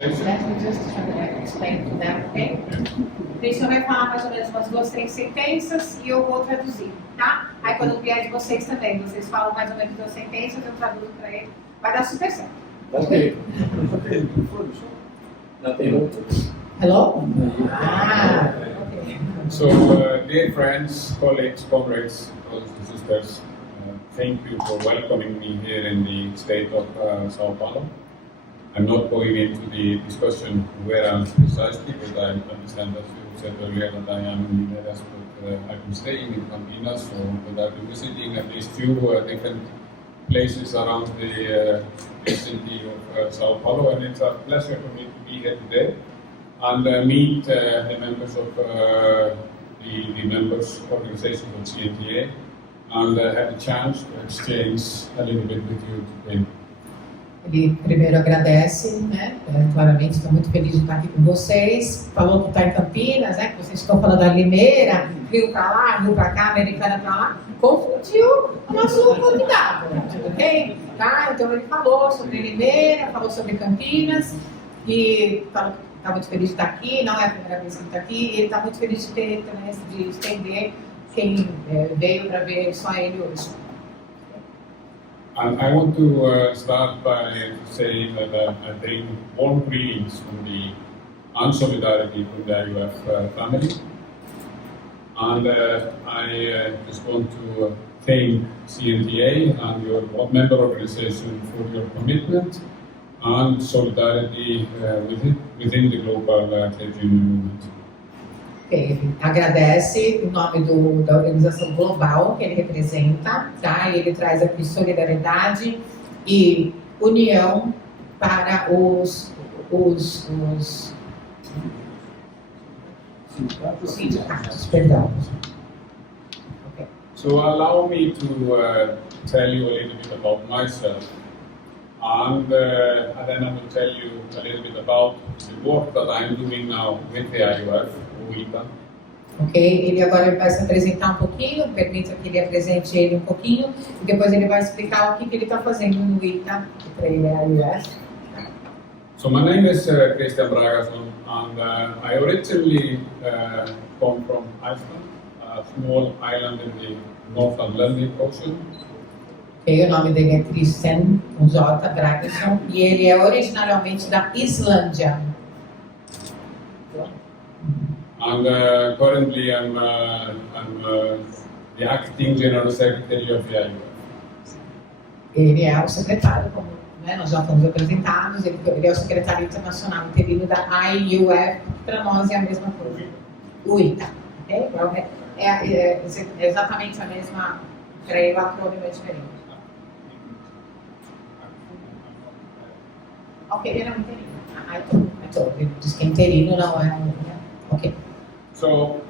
Let me just explain to them, ok? O senhor vai falar mais ou menos umas 2, 3 sentenças e eu vou traduzir, tá? Aí quando vier de vocês também, vocês falam mais ou menos 2 sentenças, eu traduzo para ele. Vai dar super certo. Okay. Hello? Ah, okay. So, dear friends, colleagues, comrades, brothers and sisters, thank you for welcoming me here in the state of Sao Paulo. I'm not going into the discussion where I'm precisely, but I understand that you said earlier that I am in Mineras, but I've been staying in Campinas, but I've been visiting at least few different places around the vicinity of Sao Paulo, and it's a pleasure for me to be here today and meet the members of the members organization of CNTA and have a chance to exchange a little bit with you today. Ele primeiro agradece, né? Claramente estou muito feliz de estar aqui com vocês. Falou que está em Campinas, né? Que vocês estão falando da Limeira, Rio para lá, Rio para cá, Americana para lá. Confundiu o nosso convidado, ok? Tá? Então ele falou sobre Limeira, falou sobre Campinas e falou que está muito feliz de estar aqui. Não é a primeira vez que ele está aqui. E ele está muito feliz de ter também de estender quem veio para ver só ele hoje. And I want to start by saying that I bring warm greetings from the Unsolidarity from the IUF family. And I just want to thank CNTA and your member organization for your commitment and solidarity within the global trade union movement. Ele agradece em nome da organização global que ele representa, tá? E ele traz aqui solidariedade e união para os sindicatos, perdão. Okay. So allow me to tell you a little bit about myself, and then I will tell you a little bit about the work that I'm doing now with the IUF. Ok, ele agora vai se apresentar um pouquinho, permita que ele apresente ele um pouquinho e depois ele vai explicar o que ele está fazendo no ITA, que para ele é a US. So my name is Christian Bragason, and I originally come from Iceland, a small island in the North Atlantic Ocean. Ok, o nome dele é Christian, com J, Bragason, e ele é originalmente da Islândia. And currently I'm the acting General Secretary of the IUF. Ele é o secretário, como né, nós já fomos apresentados, ele é o secretário internacional interino da IUF, que para nós é a mesma coisa, o ITA. Okay? É exatamente a mesma, creio, o acrônimo é diferente. Ok, ele é um interino. Ele diz que é interino, não é um... Ok. So,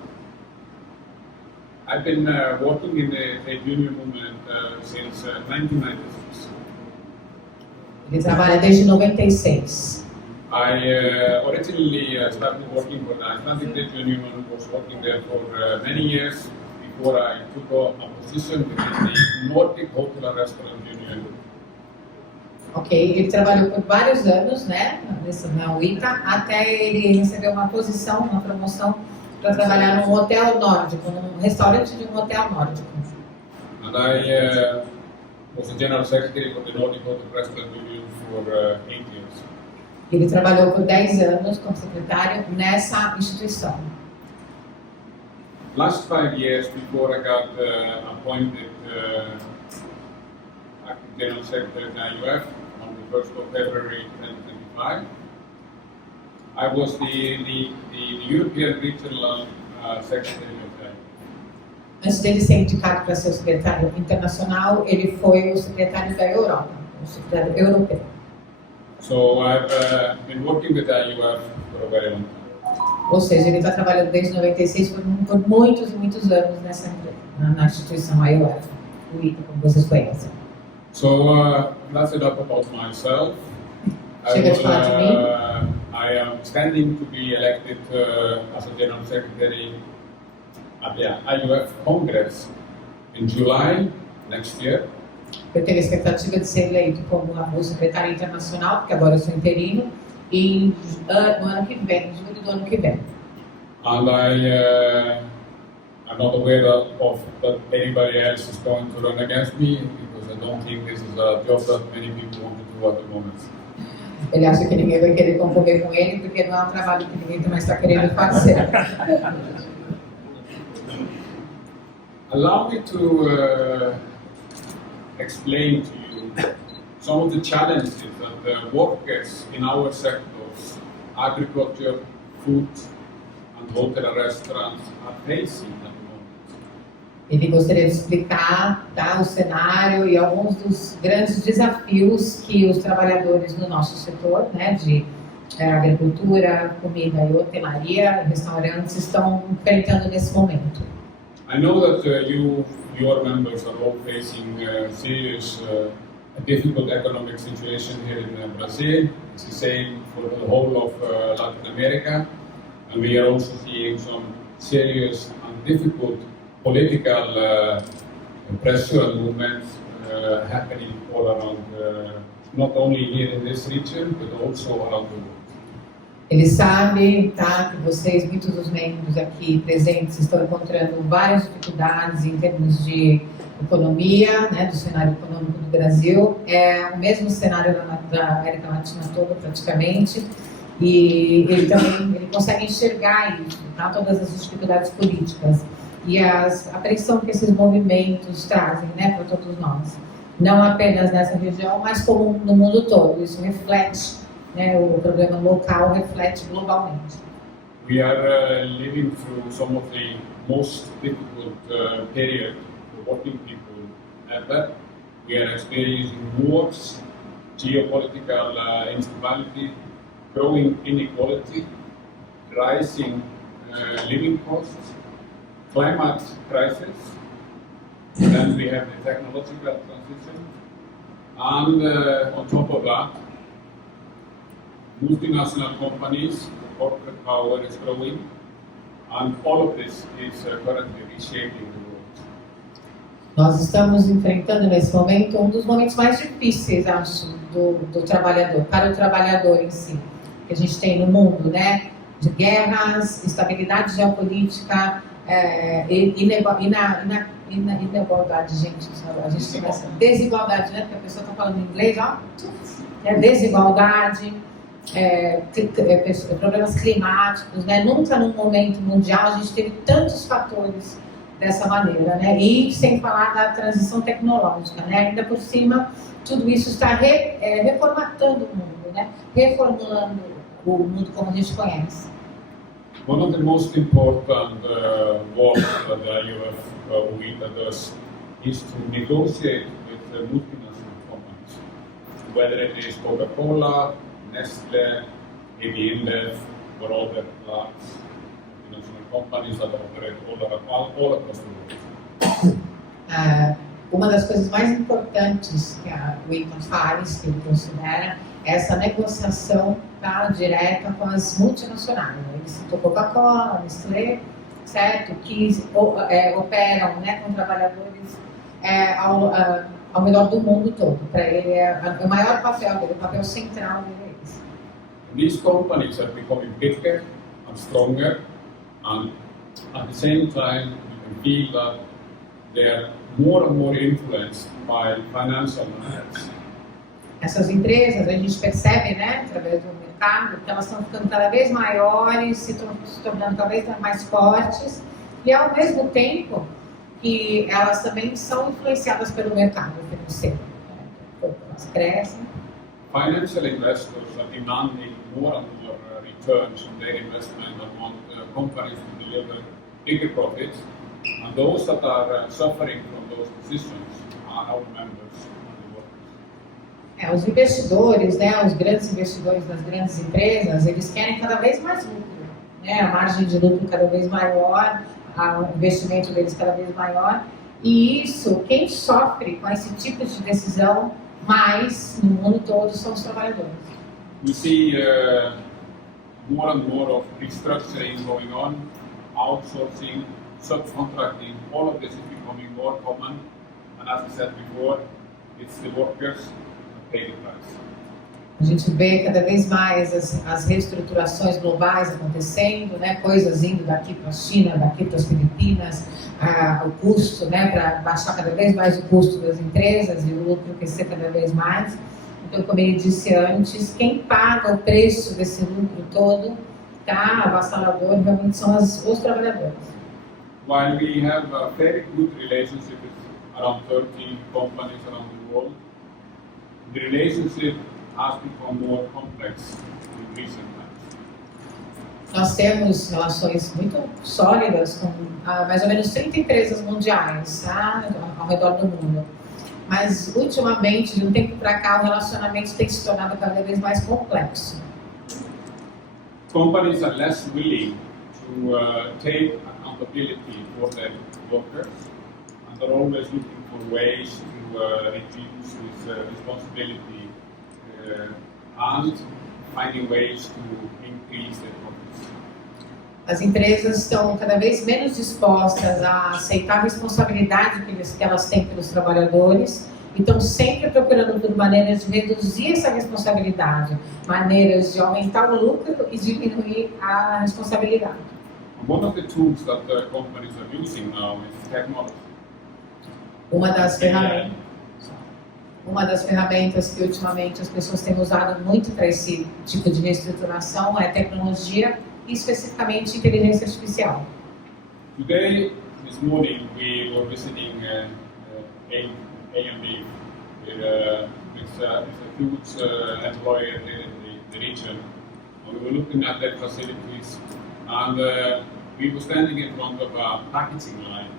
I've been working in the trade union movement since 1996. Ele trabalha desde 96. I originally started working for the Icelandic Trade Union, was working there for many years before I took a position within the Nordic Hotel and Restaurant Union. Ok, ele trabalhou por vários anos, né, na UITA, até ele receber uma posição, uma promoção para trabalhar num hotel nórdico, num restaurante de um hotel nórdico. And I was the General Secretary for the Nordic Hotel Restaurant Union for 8 years. Ele trabalhou por 10 anos como secretário nessa instituição. Last 5 years before I got appointed acting General Secretary of the IUF on the 1st of February 2025, I was the European Regional Secretary of the IUF. Antes dele ser indicado para ser o secretário internacional, ele foi o secretário da Europa, o secretário europeu. So I've been working with the IUF for a very long time. Ou seja, ele está trabalhando desde 96 por muitos e muitos anos na instituição IUF, o ITA, como vocês conhecem. So that's enough about myself. I am standing to be elected as a General Secretary at the IUF Congress in July next year. Eu tenho a expectativa de ser eleito como o secretário internacional, porque agora eu sou interino, no ano que vem, em julho do ano que vem. And I'm not aware of that anybody else is going to run against me, because I don't think this is a job that many people want to do at the moment. Ele acha que ninguém vai querer concorrer com ele, porque não é um trabalho que ninguém também está querendo fazer. Allow me to explain to you some of the challenges that the workers in our sectors, agriculture, food, and hotel and restaurants, are facing at the moment. Ele gostaria de explicar, tá, o cenário e alguns dos grandes desafios que os trabalhadores no nosso setor, né, de agricultura, comida e hotelaria, restaurantes, estão enfrentando nesse momento. I know that your members are all facing serious, difficult economic situation here in Brazil. It's the same for the whole of Latin America, and we are also seeing some serious and difficult political pressure and movements happening all around, not only here in this region, but also around the world. Ele sabe, tá, que vocês, muitos dos membros aqui presentes, estão encontrando várias dificuldades em termos de economia, né, do cenário econômico do Brasil. É o mesmo cenário da América Latina toda, praticamente. E ele também consegue enxergar isso, tá, todas as dificuldades políticas e a pressão que esses movimentos trazem, né, para todos nós. Não apenas nessa região, mas como no mundo todo. Isso reflete, né, o problema local reflete globalmente. We are living through some of the most difficult period for working people ever. We are experiencing wars, geopolitical instability, growing inequality, rising living costs, climate crisis, then we have the technological transition, and on top of that, multinational companies, corporate power is growing, and all of this is currently reshaping the world. Nós estamos enfrentando nesse momento dos momentos mais difíceis, acho, do trabalhador, para o trabalhador em si, que a gente tem no mundo, né? De guerras, instabilidade geopolítica, inigualdade, gente. A gente tem essa desigualdade, né? Porque a pessoa está falando em inglês, ó. Desigualdade. Problemas climáticos, né? Nunca num momento mundial a gente teve tantos fatores dessa maneira, né? E sem falar da transição tecnológica, né? Ainda por cima, tudo isso está reformatando o mundo, né? Reformulando o mundo como a gente conhece. One of the most important work that the IUF UNITA does is to negotiate with the multinational companies, whether it is Coca-Cola, Nestle, AB InBev, or other large multinational companies that operate all across the world. Uma das coisas mais importantes que a UITA faz, que ele considera, é essa negociação, tá, direta com as multinacionais. Ele citou Coca-Cola, Nestlé, certo? Que operam, né, com trabalhadores ao redor do mundo todo. Para ele é o maior papel dele, o papel central dele. These companies are becoming bigger and stronger, and at the same time, you can feel that they are more and more influenced by financial matters. Essas empresas, a gente percebe, né, através do mercado, que elas estão ficando cada vez maiores, se tornando cada vez mais fortes, e ao mesmo tempo que elas também são influenciadas pelo mercado financeiro. Elas crescem. Financial investors are demanding more and more returns on their investment and want companies to deliver bigger profits, and those that are suffering from those decisions are our members and the workers. Os investidores, né, os grandes investidores das grandes empresas, eles querem cada vez mais lucro, né, a margem de lucro cada vez maior, o investimento deles cada vez maior, e isso, quem sofre com esse tipo de decisão mais no mundo todo são os trabalhadores. We see more and more of restructuring going on, outsourcing, subcontracting, all of this is becoming more common, and as I said before, it's the workers that pay the price. A gente vê cada vez mais as reestruturações globais acontecendo, né? Coisas indo daqui para a China, daqui para as Filipinas, o custo, né? Para baixar cada vez mais o custo das empresas e o lucro crescer cada vez mais. Então, como ele disse antes, quem paga o preço desse lucro todo, tá, avassalador, realmente são os trabalhadores. While we have a very good relationship with around 30 companies around the world, the relationship has become more complex in recent times. Nós temos relações muito sólidas com mais ou menos 30 empresas mundiais, tá, ao redor do mundo. Mas, ultimamente, de um tempo para cá, o relacionamento tem se tornado cada vez mais complexo. Companies are less willing to take accountability for their workers, and they're always looking for ways to reduce this responsibility and finding ways to increase their profits. As empresas estão cada vez menos dispostas a aceitar a responsabilidade que elas têm pelos trabalhadores e estão sempre procurando por maneiras de reduzir essa responsabilidade, maneiras de aumentar o lucro e diminuir a responsabilidade. One of the tools that the companies are using now is technology. Uma das ferramentas que ultimamente as pessoas têm usado muito para esse tipo de reestruturação é tecnologia, e especificamente inteligência artificial. Today, this morning, we were visiting AMD. It's a huge employer in the region. And we were looking at their facilities, and we were standing in front of a packaging line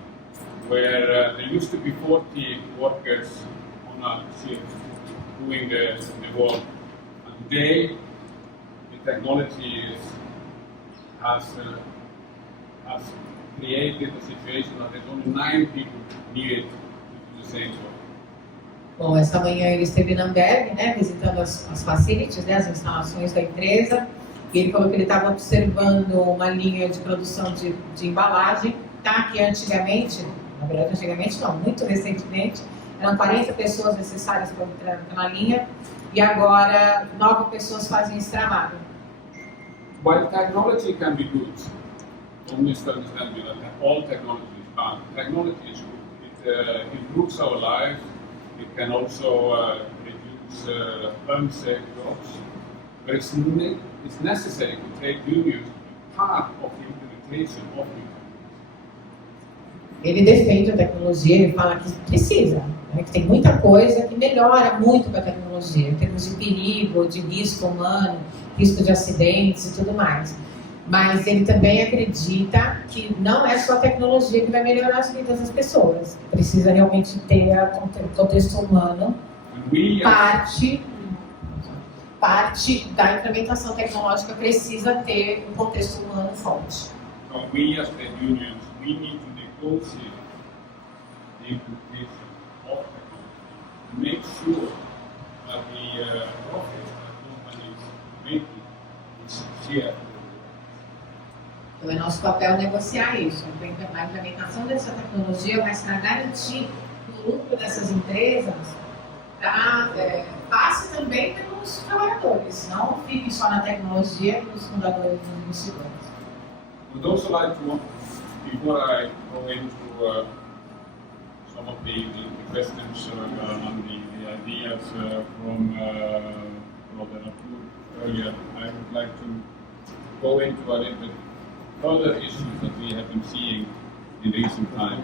where there used to be 40 workers on a shift doing the work. And today, the technology has created a situation that there's only 9 people needed to do the same job. Bom, essa manhã ele esteve na Amberg, né, visitando as facilities, né, as instalações da empresa, e ele falou que ele estava observando uma linha de produção de embalagem, tá, que antigamente, na verdade antigamente não, muito recentemente, eram 40 pessoas necessárias para entrar na linha, e agora 9 pessoas fazem esse trabalho. While technology can be good, don't misunderstand me that all technology is bad. Technology is good. It improves our lives. It can also reduce unsafe jobs. But it's necessary to take unions to be part of the implementation of new technology. Ele defende a tecnologia, ele fala que precisa, né, que tem muita coisa que melhora muito com a tecnologia, em termos de perigo, de risco humano, risco de acidentes e tudo mais. Mas ele também acredita que não é só a tecnologia que vai melhorar as vidas das pessoas. Precisa realmente ter o contexto humano, parte da implementação tecnológica precisa ter um contexto humano forte. So we as trade unions, we need to negotiate the implementation of technology to make sure that the profits that companies make is shared. Então é nosso papel negociar isso, a implementação dessa tecnologia, mas para garantir que o lucro dessas empresas passe também pelos trabalhadores, não fique só na tecnologia e nos fundadores e nos investidores. Would also like to, before I go into some of the questions and the ideas from Robert earlier, I would like to go into a little bit further issues that we have been seeing in recent time,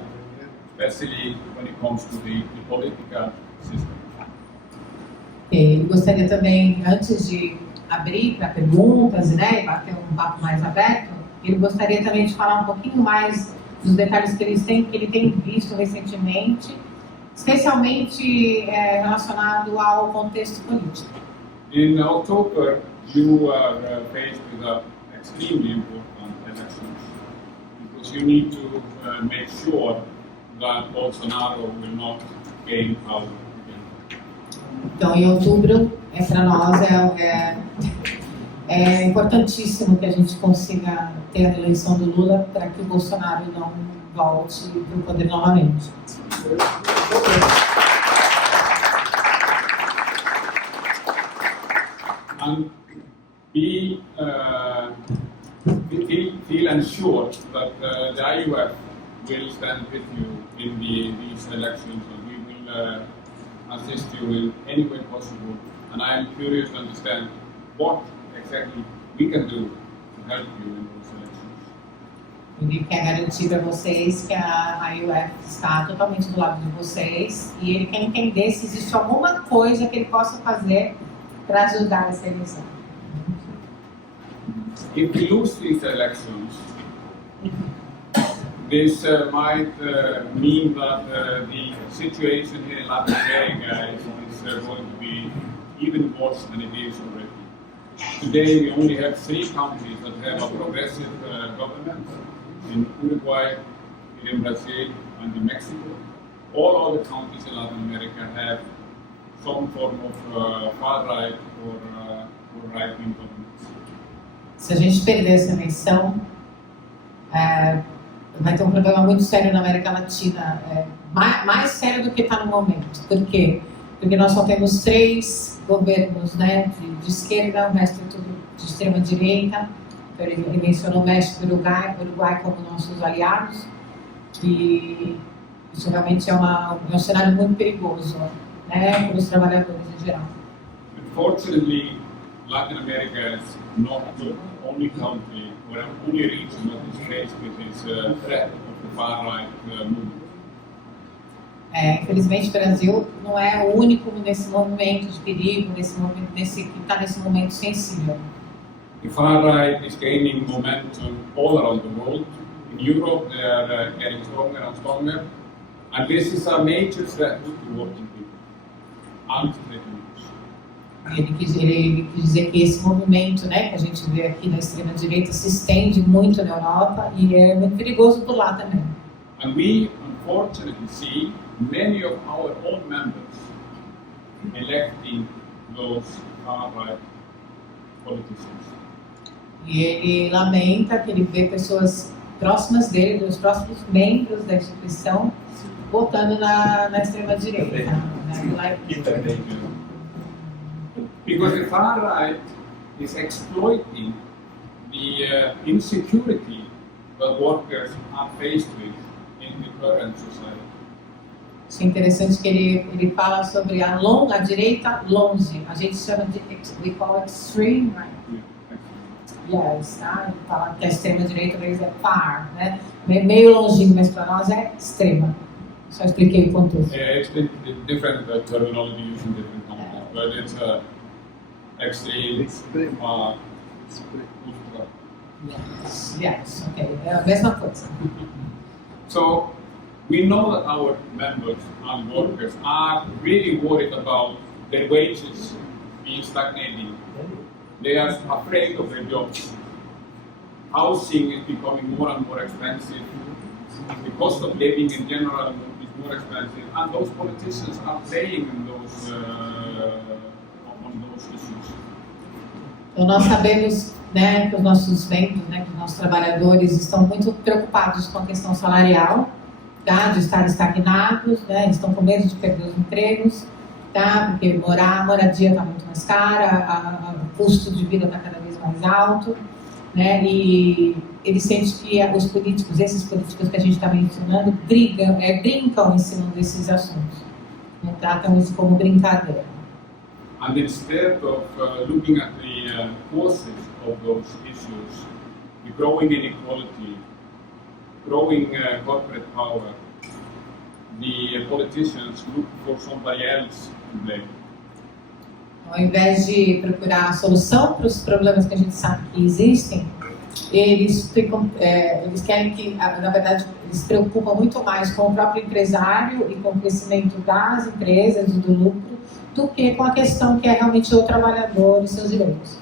especially when it comes to the political system. Ele gostaria também, antes de abrir para perguntas, né, e bater um papo mais aberto, ele gostaria também de falar um pouquinho mais dos detalhes que ele tem visto recentemente, especialmente relacionado ao contexto político. In October, you are faced with an extremely important elections because you need to make sure that Bolsonaro will not gain power again. Então, em outubro, para nós é importantíssimo que a gente consiga ter a eleição do Lula para que o Bolsonaro não volte para o poder novamente. And feel ensured that the IUF will stand with you in these elections, and we will assist you in any way possible. And I am curious to understand what exactly we can do to help you in those elections. Ele quer garantir para vocês que a IUF está totalmente do lado de vocês e ele quer entender se existe alguma coisa que ele possa fazer para ajudar essa eleição. If we lose these elections, this might mean that the situation here in Latin America is going to be even worse than it is already. Today we only have 3 countries that have a progressive government, in Uruguay, in Brazil, and in Mexico. All other countries in Latin America have some form of far-right or right-wing governments. Se a gente perder essa eleição, vai ter um problema muito sério na América Latina, mais sério do que está no momento. Por quê? Porque nós só temos 3 governos, né, de esquerda, o resto é tudo de extrema direita. Então, ele mencionou o México e o Uruguai como nossos aliados, e isso realmente é um cenário muito perigoso, né, para os trabalhadores em geral. Unfortunately, Latin America is not the only country or only region that is faced with this threat of the far-right movement. Infelizmente, o Brasil não é o único nesse movimento de perigo, que está nesse momento sensível. The far-right is gaining momentum all around the world. In Europe, they are getting stronger and stronger, and this is a major threat to working people and to trade unions. Ele quis dizer que esse movimento, né, que a gente vê aqui na extrema-direita se estende muito na Europa e é muito perigoso por lá também. And we unfortunately see many of our own members electing those far-right politicians. E ele lamenta que ele vê pessoas próximas dele, dos próximos membros da instituição, votando na extrema-direita. Because the far right is exploiting the insecurity that workers are faced with in the current society. Isso é interessante que ele fala sobre a direita longe. A gente chama de we call extreme right. Yes, tá? Ele fala que a extrema direita é far, né? Meio longinho, mas para nós é extrema. Só expliquei o contexto. Yeah, it's different terminology used in different countries, but it's extreme, far, ultra. Yes, okay, é a mesma coisa. So we know that our members and workers are really worried about their wages being stagnating. They are afraid of their jobs. Housing is becoming more and more expensive. The cost of living in general is more expensive, and those politicians are playing in those on those issues. Então nós sabemos, né, que os nossos membros, né, que os nossos trabalhadores estão muito preocupados com a questão salarial, tá, de estar estagnados, né, estão com medo de perder os empregos, tá, porque a moradia está muito mais cara, o custo de vida está cada vez mais alto, né, e ele sente que esses políticos que a gente está mencionando, brincam em cima desses assuntos, né, tratam isso como brincadeira. And instead of looking at the causes of those issues, the growing inequality, growing corporate power, the politicians look for somebody else to blame. Ao invés de procurar a solução para os problemas que a gente sabe que existem, eles querem que, na verdade, eles se preocupam muito mais com o próprio empresário e com o crescimento das empresas e do lucro, do que com a questão que é realmente o trabalhador e seus direitos.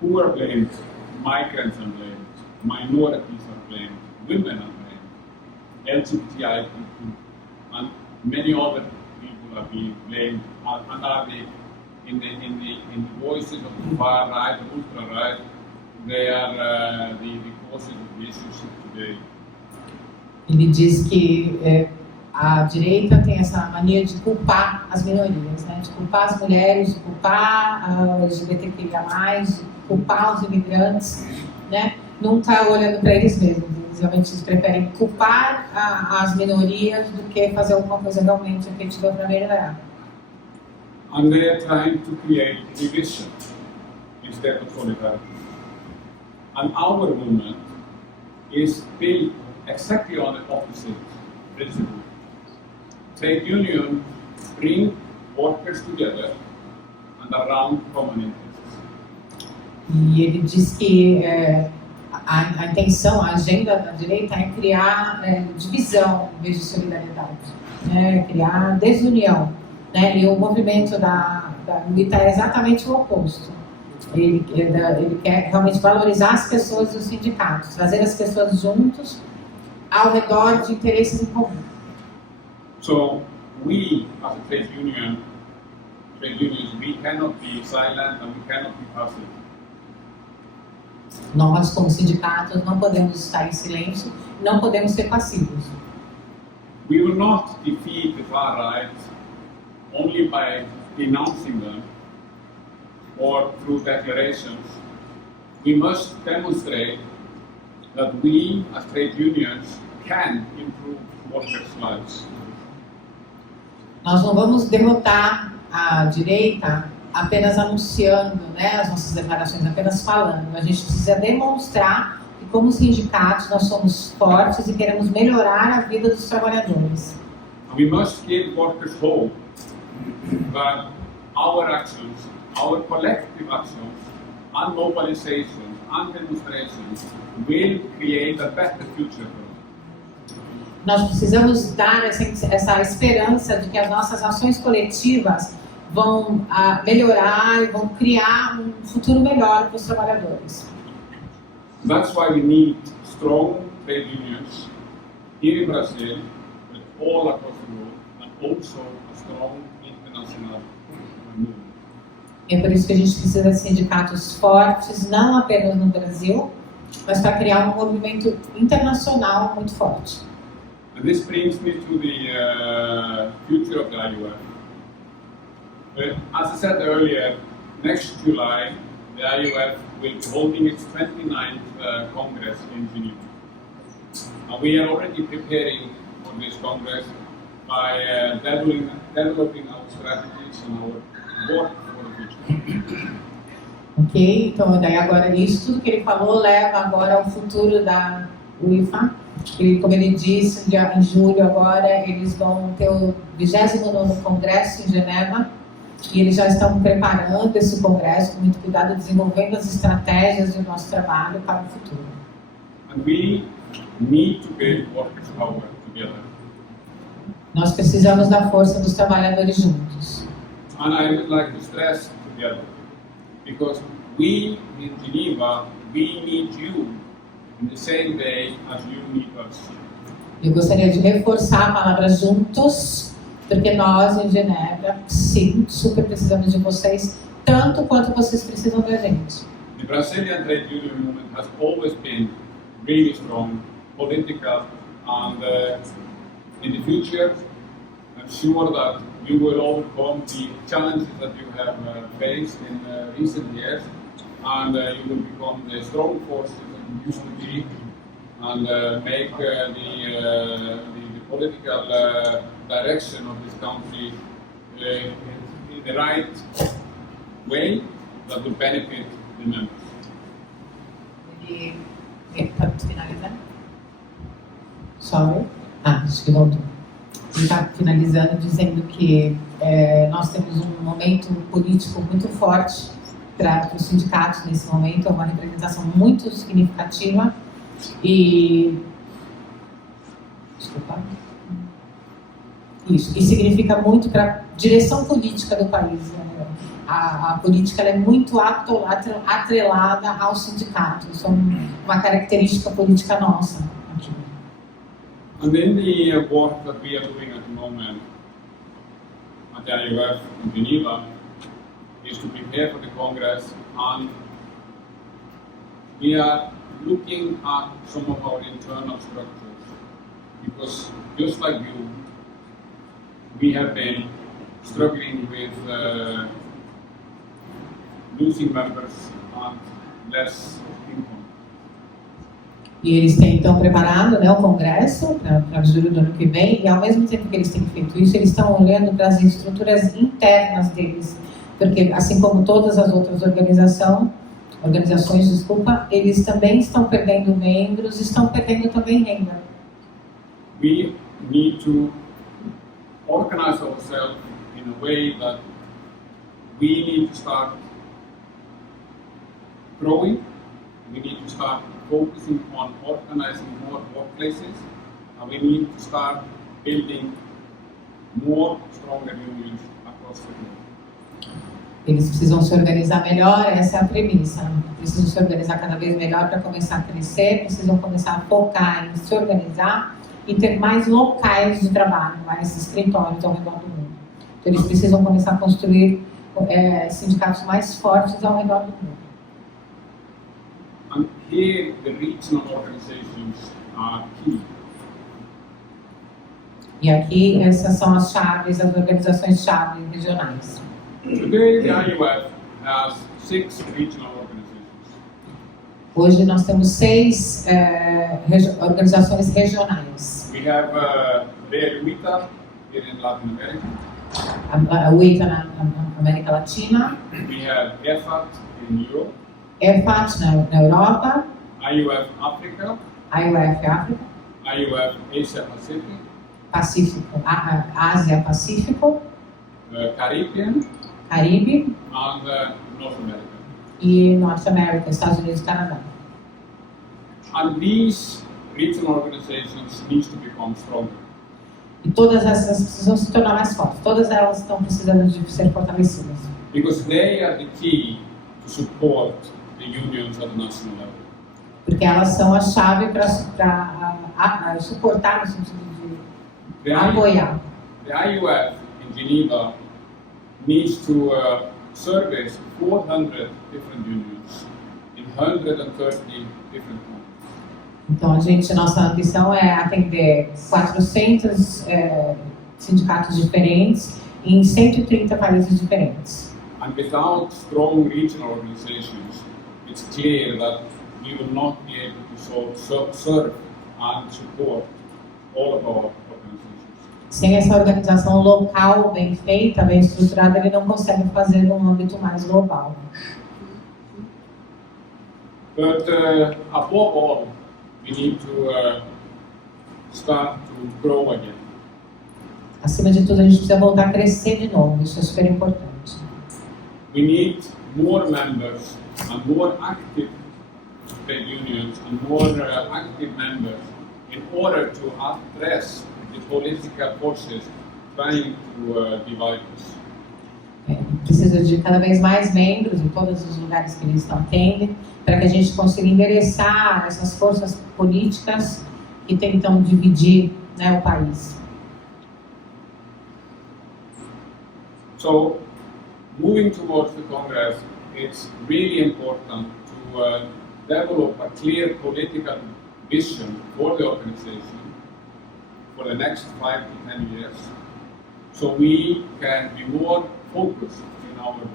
Who are blamed? Migrants are blamed. Minorities are blamed. Women are blamed. LGBTI people and many other people are being blamed and are in the voices of the far right, the ultra right. They are the causes of the issues today. Ele diz que a direita tem essa mania de culpar as minorias, né? De culpar as mulheres, de culpar a LGBTQIA+, de culpar os imigrantes, né? Nunca olhando para eles mesmos. Realmente eles preferem culpar as minorias do que fazer alguma coisa realmente efetiva para melhorar. And they are trying to create division instead of solidarity. And our movement is built exactly on the opposite principle. Trade union bring workers together and around common interests. E ele diz que a intenção, a agenda da direita é criar divisão em vez de solidariedade, né? Criar desunião, né? E o movimento da luta é exatamente o oposto. Ele quer realmente valorizar as pessoas dos sindicatos, trazer as pessoas juntos ao redor de interesses em comum. So we, as a trade unions, we cannot be silent and we cannot be passive. Nós, como sindicatos, não podemos estar em silêncio, não podemos ser passivos. We will not defeat the far right only by denouncing them or through declarations. We must demonstrate that we, as trade unions, can improve workers' lives. Nós não vamos derrotar a direita apenas anunciando, né, as nossas declarações, apenas falando. A gente precisa demonstrar que, como sindicatos, nós somos fortes e queremos melhorar a vida dos trabalhadores. And we must give workers hope that our actions, our collective actions, and mobilizations and demonstrations will create a better future for us. Nós precisamos dar essa esperança de que as nossas ações coletivas vão melhorar e vão criar um futuro melhor para os trabalhadores. That's why we need strong trade unions here in Brazil, but all across the world, and also a strong international movement. É por isso que a gente precisa de sindicatos fortes, não apenas no Brasil, mas para criar um movimento internacional muito forte. And this brings me to the future of the IUF. As I said earlier, next July, the IUF will be holding its 29th Congress in Geneva. And we are already preparing for this Congress by developing our strategies and our work for the future. Ok, então daí agora isso tudo que ele falou leva agora ao futuro da UIFA. E, como ele disse, em julho agora eles vão ter o 29º Congresso em Geneva. E eles já estão preparando esse congresso com muito cuidado, desenvolvendo as estratégias do nosso trabalho para o futuro. And we need to build workers' power together. Nós precisamos da força dos trabalhadores juntos. And I would like to stress together, because we in Geneva, we need you in the same way as you need us. Eu gostaria de reforçar a palavra juntos, porque nós em Genebra, sim, super precisamos de vocês, tanto quanto vocês precisam da gente. The Brazilian trade union movement has always been really strong, political, and in the future, I'm sure that you will overcome the challenges that you have faced in recent years, and you will become the strong forces that you used to be, and make the political direction of this country in the right way that will benefit the members. Ele está finalizando? Sorry? Acho que voltou. Ele está finalizando dizendo que nós temos um momento político muito forte para os sindicatos nesse momento, é uma representação muito significativa e... Desculpa. Isso, e significa muito para a direção política do país. Né? A política ela é muito atrelada aos sindicatos, isso é uma característica política nossa aqui. And then the work that we are doing at the moment at the IUF in Geneva is to prepare for the Congress, and we are looking at some of our internal structures, because just like you, we have been struggling with losing members and less income. E eles estão preparando, né, o congresso para julho do ano que vem, e ao mesmo tempo que eles têm feito isso, eles estão olhando para as estruturas internas deles, porque assim como todas as outras organizações, eles também estão perdendo membros, estão perdendo também renda. We need to organize ourselves in a way that we need to start growing. We need to start focusing on organizing more workplaces, and we need to start building more stronger unions across the globe. Eles precisam se organizar melhor, essa é a premissa. Precisam se organizar cada vez melhor para começar a crescer, precisam começar a focar em se organizar e ter mais locais de trabalho, mais escritórios ao redor do mundo. Então eles precisam começar a construir sindicatos mais fortes ao redor do mundo. And here the regional organizations are key. E aqui essas são as chaves, as organizações-chave regionais. Today the IUF has 6 regional organizations. Hoje nós temos 6 organizações regionais. We have the UITA here in Latin America. A UITA na América Latina, We have EFAT in Europe, EFAT na Europa, IUF Africa, IUF África, IUF Asia Pacific, Pacífico, Ásia Pacífico, Caribbean, Caribe and North America. e Norte América, Estados Unidos e Canadá. And these regional organizations need to become stronger. E todas essas precisam se tornar mais fortes. Todas elas estão precisando de ser fortalecidas. Because they are the key to support the unions at the national level. Porque elas são a chave para suportar no sentido de apoiar. The IUF in Geneva needs to service 400 different unions in 130 different countries. Então, nossa ambição é atender 400 sindicatos diferentes em 130 países diferentes. And without strong regional organizations, it's clear that we will not be able to serve and support all of our organizations. Sem essa organização local bem feita, bem estruturada, ele não consegue fazer num âmbito mais global. But above all, we need to start to grow again. Acima de tudo, a gente precisa voltar a crescer de novo. Isso é super importante. We need more members and more active trade unions and more active members in order to address the political forces trying to divide us. Precisa de cada vez mais membros em todos os lugares que eles estão tendo, para que a gente consiga endereçar essas forças políticas que tentam dividir, né, o país. So, moving towards the Congress, it's really important to develop a clear political vision for the organization for the next 5 to 10 years, so we can be more focused in our work.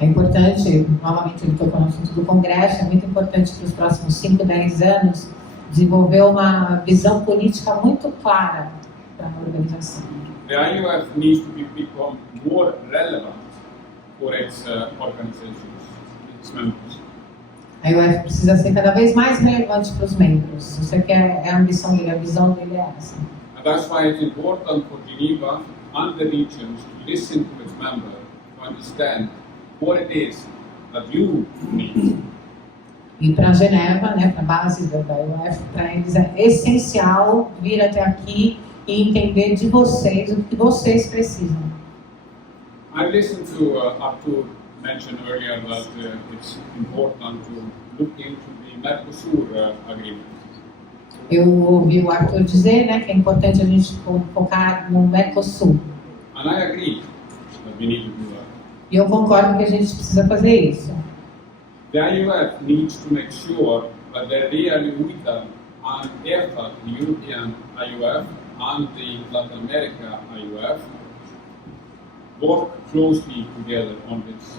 É importante, novamente ele tocou no assunto do Congresso, é muito importante para os próximos 5, 10 anos desenvolver uma visão política muito clara para a organização. The IUF needs to become more relevant for its organizations, its members. A IUF precisa ser cada vez mais relevante para os membros. Isso aqui é a ambição dele, a visão dele é essa. And that's why it's important for Geneva and the regions to listen to its members to understand what it is that you need. E para Geneva, né, para a base da IUF, para eles é essencial vir até aqui e entender de vocês o que vocês precisam. I listened to Artur mention earlier that it's important to look into the Mercosur agreement. Eu ouvi o Arthur dizer, né, que é importante a gente focar no Mercosul. And I agree that we need to do that. E eu concordo que a gente precisa fazer isso. The IUF needs to make sure that the real UITA and EFA, the European IUF, and the Latin America IUF work closely together on this.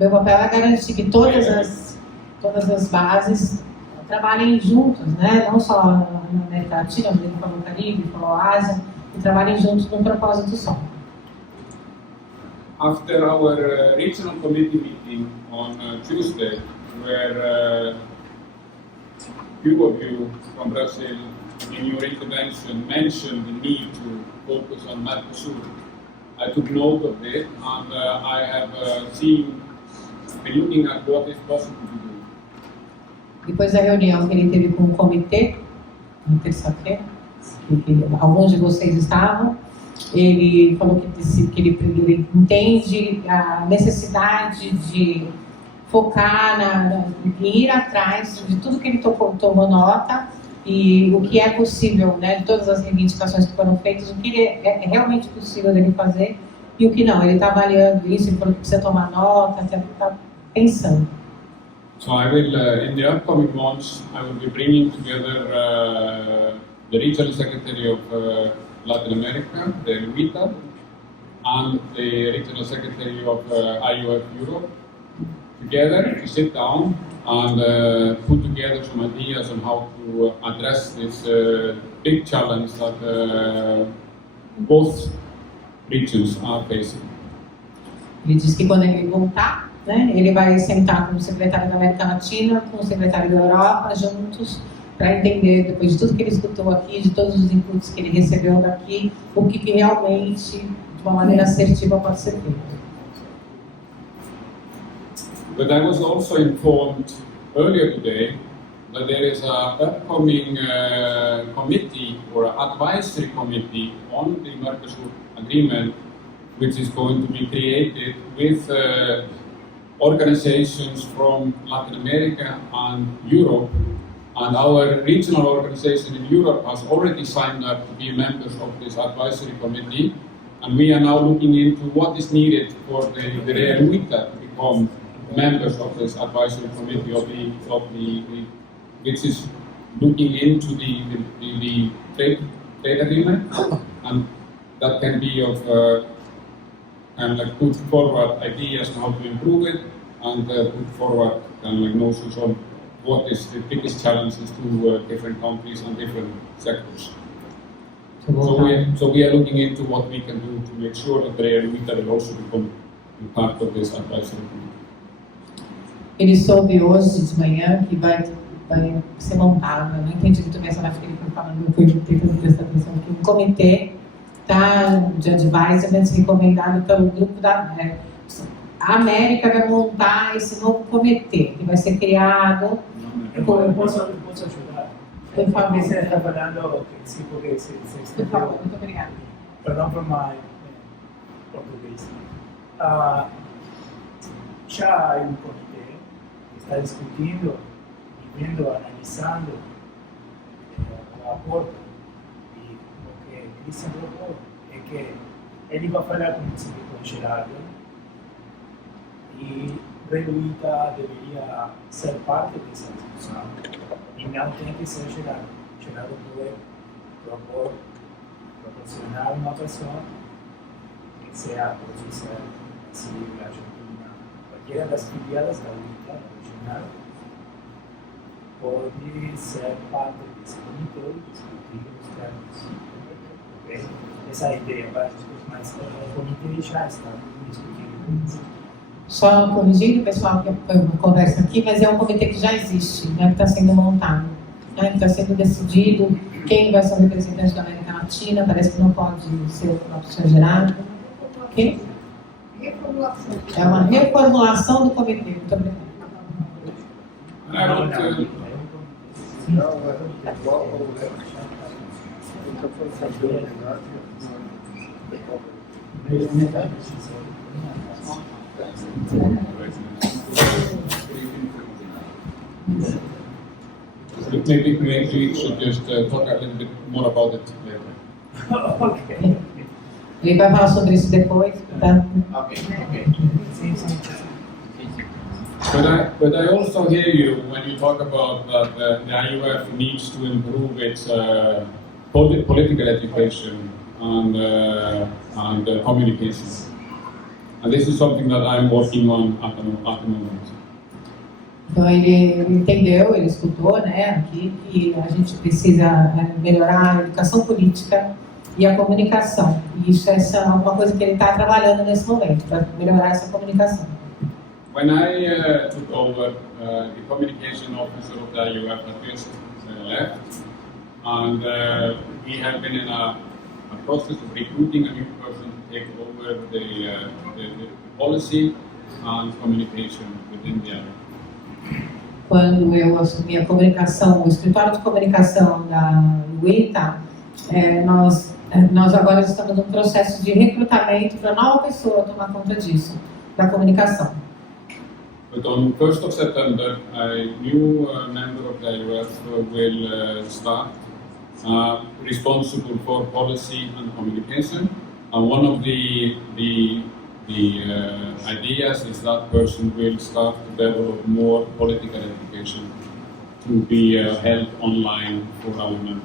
Meu papel é garantir que todas as bases trabalhem juntos, né? Não só na América Latina, mas ele falou Caribe, falou Ásia, e trabalhem juntos num propósito só. After our regional committee meeting on Tuesday, where few of you from Brazil in your intervention mentioned the need to focus on Mercosur, I took note of it and I have been looking at what is possible to do. Depois da reunião que ele teve com o comitê, na terça-feira, que alguns de vocês estavam, ele falou que ele entende a necessidade de focar em ir atrás de tudo que ele tomou nota e o que é possível, né, de todas as reivindicações que foram feitas, o que é realmente possível dele fazer e o que não. Ele está avaliando isso, ele falou que precisa tomar nota, está pensando. So I will, in the upcoming months, I will be bringing together the Regional Secretary of Latin America, the LUITA, and the Regional Secretary of IUF Europe, together to sit down and put together some ideas on how to address this big challenge that both regions are facing. Ele disse que quando ele voltar, né, ele vai sentar com o secretário da América Latina, com o secretário da Europa, juntos, para entender, depois de tudo que ele escutou aqui, de todos os inputs que ele recebeu daqui, o que realmente, de uma maneira assertiva, pode ser feito. But I was also informed earlier today that there is an upcoming committee or advisory committee on the Mercosur agreement, which is going to be created with organizations from Latin America and Europe. And our regional organization in Europe has already signed up to be members of this advisory committee. And we are now looking into what is needed for the REUITA to become members of this advisory committee which is looking into the trade agreement, and that can be of kind of like put forward ideas on how to improve it, and put forward kind of like notions on what is the biggest challenges to different countries and different sectors. So we are looking into what we can do to make sure that the REUITA will also become part of this advisory committee. Ele soube hoje de manhã que vai ser montado, eu não entendi muito bem essa parte que ele foi falando, eu fui tentando prestar atenção aqui, um comitê de advisors recomendado pelo grupo da a América vai montar esse novo comitê, que vai ser criado. Eu posso ajudar? Por favor. Você está falando, sim, porque você Por favor, muito obrigada. Perdão por my português. Já há um comitê que está discutindo e vendo, analisando o acordo. E o que Cristian propôs é que ele vai falar com o secretário geral e REUITA deveria ser parte dessa discussão e não tem que ser geral. Geral pode proporcionar uma pessoa que seja Rússia, Brasil, Argentina, qualquer das filiadas da REUITA regional pode ser parte desse comitê e discutir os termos. Okay? Essa é a ideia para discutir, mas o comitê já está discutindo. Só corrigindo, pessoal, que foi uma conversa aqui, mas é um comitê que já existe, né, que está sendo montado. Né, está sendo decidido quem vai ser o representante da América Latina, parece que não pode ser o próprio senhor Gerardo. Okay? É uma reformulação do comitê. Muito obrigada. Maybe we should just talk a little bit more about it later. Okay. Ele vai falar sobre isso depois, tá? Sim. But I also hear you when you talk about that the IUF needs to improve its political education and communication. And this is something that I'm working on at the moment. Então ele entendeu, ele escutou, né, aqui que a gente precisa melhorar a educação política e a comunicação. E isso é uma coisa que ele está trabalhando nesse momento, para melhorar essa comunicação. When I took over, the communication officer of the IUF had just left, and we have been in a process of recruiting a new person to take over the policy and communication within the IUF. Quando eu assumi a comunicação, o escritório de comunicação da UITA, nós agora estamos num processo de recrutamento para nova pessoa tomar conta disso, da comunicação. But on 1st of September, a new member of the IUF will start, responsible for policy and communication. And one of the ideas is that person will start to develop more political education to be held online for our members.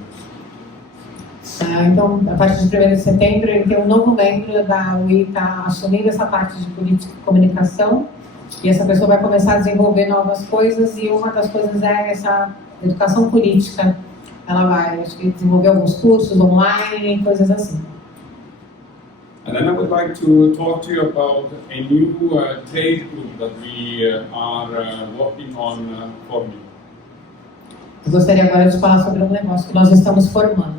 Então, a partir de 1º de setembro, ele tem um novo membro da UITA assumindo essa parte de política e comunicação, e essa pessoa vai começar a desenvolver novas coisas, e uma das coisas é essa educação política. Ela vai, acho que, desenvolver alguns cursos online, coisas assim. And then I would like to talk to you about a new trade group that we are working on forming. Eu gostaria agora de falar sobre um negócio que nós estamos formando.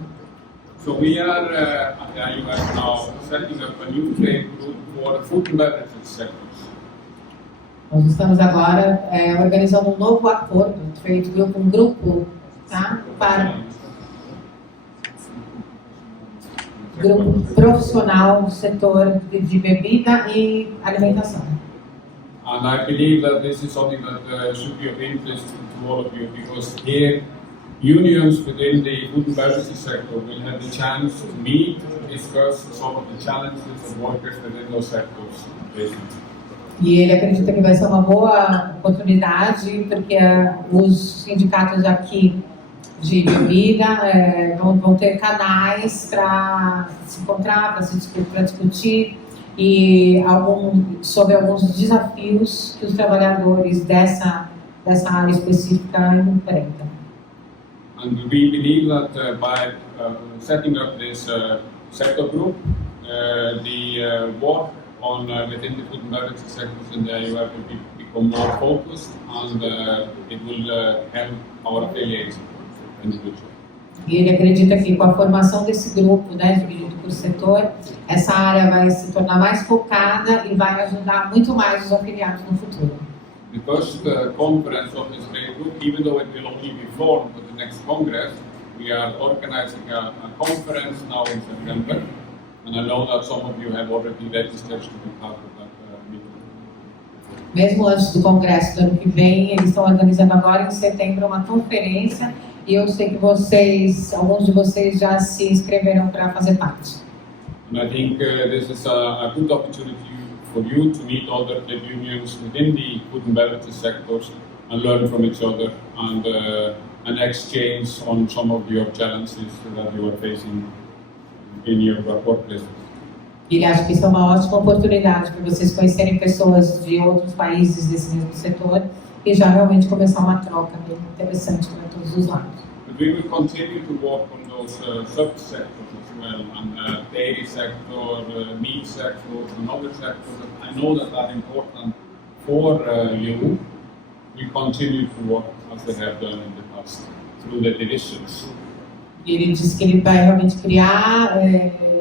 So we are at the IUF now setting up a new trade group for the food and beverages sectors. Nós estamos agora organizando um novo acordo, trade group, um grupo, tá? Para grupo profissional do setor de bebida e alimentação. And I believe that this is something that should be of interest to all of you, because here unions within the food and beverages sector will have the chance to meet, discuss some of the challenges of workers within those sectors. E ele acredita que vai ser uma boa oportunidade, porque os sindicatos aqui de bebida vão ter canais para se encontrar, para discutir e sobre alguns desafios que os trabalhadores dessa área específica enfrentam. And we believe that by setting up this sector group, the work on within the food and beverages sectors in the IUF will become more focused, and it will help our affiliates in the future. E ele acredita que com a formação desse grupo, né, dividido por setor, essa área vai se tornar mais focada e vai ajudar muito mais os afiliados no futuro. The first conference of this trade group, even though it will only be formed for the next Congress, we are organizing a conference now in September, and I know that some of you have already registered to be part of that meeting. Mesmo antes do congresso do ano que vem, eles estão organizando agora em setembro uma conferência, e eu sei que alguns de vocês já se inscreveram para fazer parte. And I think this is a good opportunity for you to meet other trade unions within the food and beverages sectors and learn from each other and exchange on some of your challenges that you are facing in your workplaces. E acho que isso é uma ótima oportunidade para vocês conhecerem pessoas de outros países desse mesmo setor e já realmente começar uma troca bem interessante para todos os lados. But we will continue to work on those sub-sectors as well, and dairy sector, meat sectors, and other sectors. I know that are important for you. We continue to work as they have done in the past through the divisions. E ele disse que ele vai realmente criar,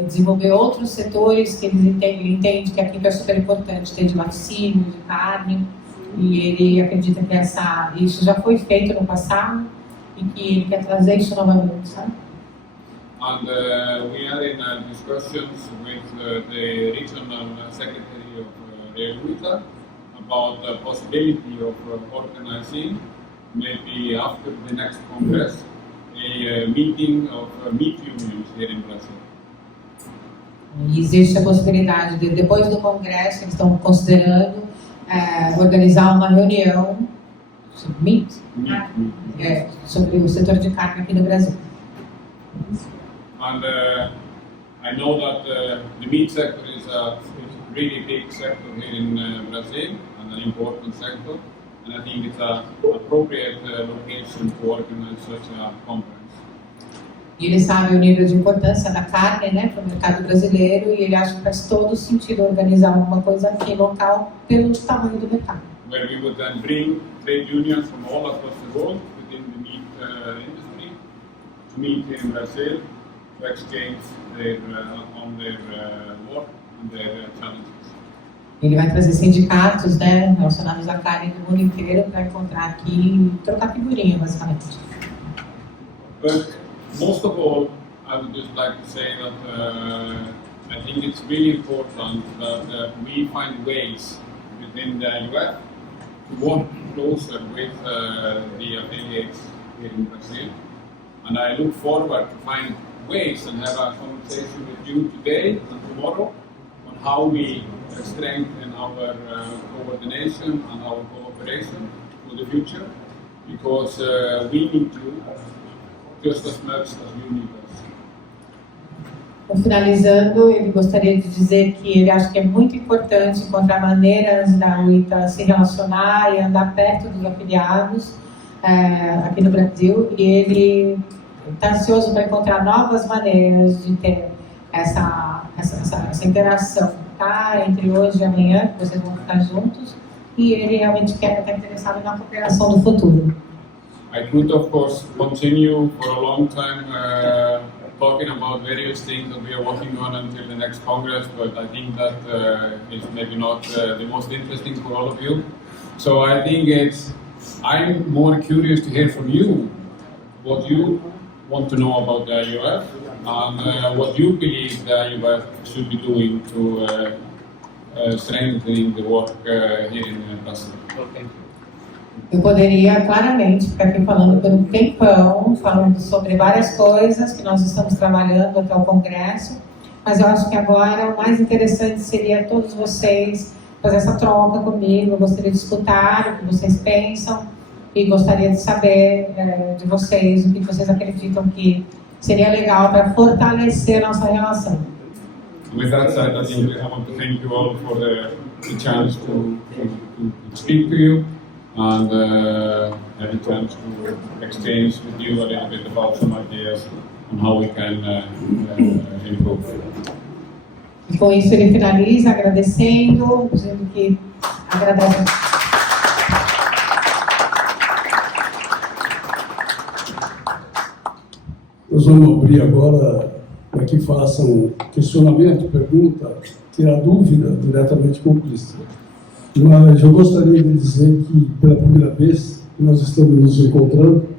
desenvolver outros setores que ele entende que aqui é super importante, ter de laticínio, de carne, e ele acredita que isso já foi feito no passado e que ele quer trazer isso novamente, sabe? And we are in discussions with the regional secretary of REUTA about the possibility of organizing, maybe after the next Congress, a meeting of meat unions here in Brazil. E existe a possibilidade de, depois do congresso, eles estão considerando organizar uma reunião sobre sobre o setor de carne aqui no Brasil. And I know that the meat sector is a really big sector here in Brazil and an important sector, and I think it's an appropriate location to organize such a conference. E ele sabe o nível de importância da carne, né, para o mercado brasileiro, e ele acha que faz todo sentido organizar alguma coisa aqui local pelo tamanho do mercado. Where we would then bring trade unions from all across the world within the meat industry to meet here in Brazil to exchange on their work and their challenges. Ele vai trazer sindicatos, né, relacionados à carne do mundo inteiro para encontrar aqui e trocar figurinha, basicamente. But most of all, I would just like to say that I think it's really important that we find ways within the UF to work closer with the affiliates here in Brazil. And I look forward to find ways and have a conversation with you today and tomorrow on how we strengthen our coordination and our cooperation for the future, because we need to just as much as you need us. Finalizando, ele gostaria de dizer que ele acha que é muito importante encontrar maneiras da UITA se relacionar e andar perto dos afiliados aqui no Brasil, e ele está ansioso para encontrar novas maneiras de ter essa interação, tá? Entre hoje e amanhã, que vocês vão ficar juntos, e ele realmente está interessado na cooperação do futuro. I could, of course, continue for a long time talking about various things that we are working on until the next Congress, but I think that is maybe not the most interesting for all of you. So I think I'm more curious to hear from you what you want to know about the IUF and what you believe the IUF should be doing to strengthening the work here in Brazil. Eu poderia claramente ficar aqui falando por um tempão, falando sobre várias coisas que nós estamos trabalhando até o Congresso, mas eu acho que agora o mais interessante seria todos vocês fazer essa troca comigo. Eu gostaria de escutar o que vocês pensam e gostaria de saber de vocês o que vocês acreditam que seria legal para fortalecer nossa relação. With that said, I think I want to thank you all for the chance to speak to you. And have a chance to exchange with you a little bit about some ideas on how we can improve. E com isso ele finaliza agradecendo, dizendo que agradece. Nós vamos abrir agora para que façam questionamento, pergunta, tirar dúvida diretamente com o Cristian. Mas eu gostaria de dizer que, pela primeira vez que nós estamos nos encontrando,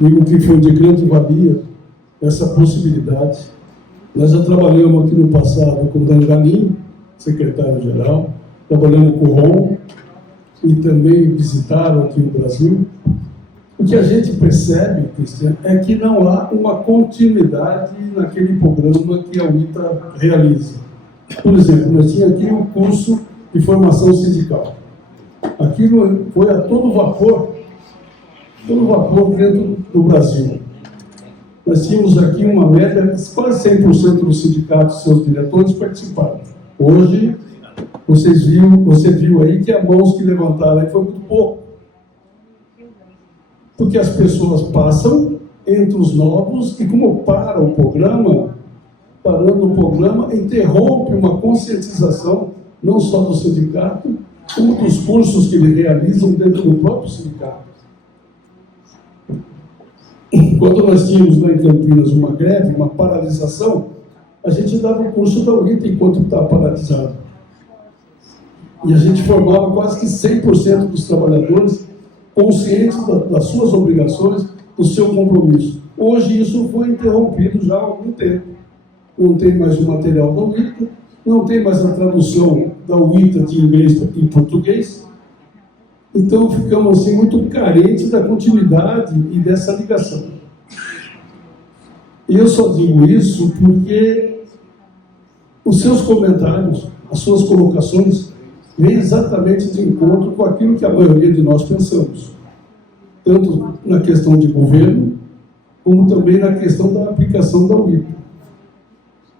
digo que foi de grande valia essa possibilidade. Nós já trabalhamos aqui no passado com o Dangalim, secretário-geral, trabalhamos com o Ron e também visitaram aqui o Brasil. O que a gente percebe, Cristian, é que não há uma continuidade naquele programa que a UITA realiza. Por exemplo, nós tínhamos aqui o curso de formação sindical. Aquilo foi a todo vapor dentro do Brasil. Nós tínhamos aqui uma média de quase 100% dos sindicatos e seus diretores participaram. Hoje, você viu aí que as mãos que levantaram aí foi muito pouco. Porque as pessoas passam entre os novos e, como para o programa, parando o programa, interrompe uma conscientização, não só do sindicato, como dos cursos que eles realizam dentro do próprio sindicato. Quando nós tínhamos lá em Campinas uma greve, uma paralisação, a gente dava o curso da UITA enquanto estava paralisado. E a gente formava quase que 100% dos trabalhadores conscientes das suas obrigações, do seu compromisso. Hoje isso foi interrompido já há algum tempo. Não tem mais o material da UITA, não tem mais a tradução da UITA de inglês em português. Então ficamos assim, muito carentes da continuidade e dessa ligação. E eu só digo isso porque os seus comentários, as suas colocações, vem exatamente de encontro com aquilo que a maioria de nós pensamos, tanto na questão de governo, como também na questão da aplicação da UIPA.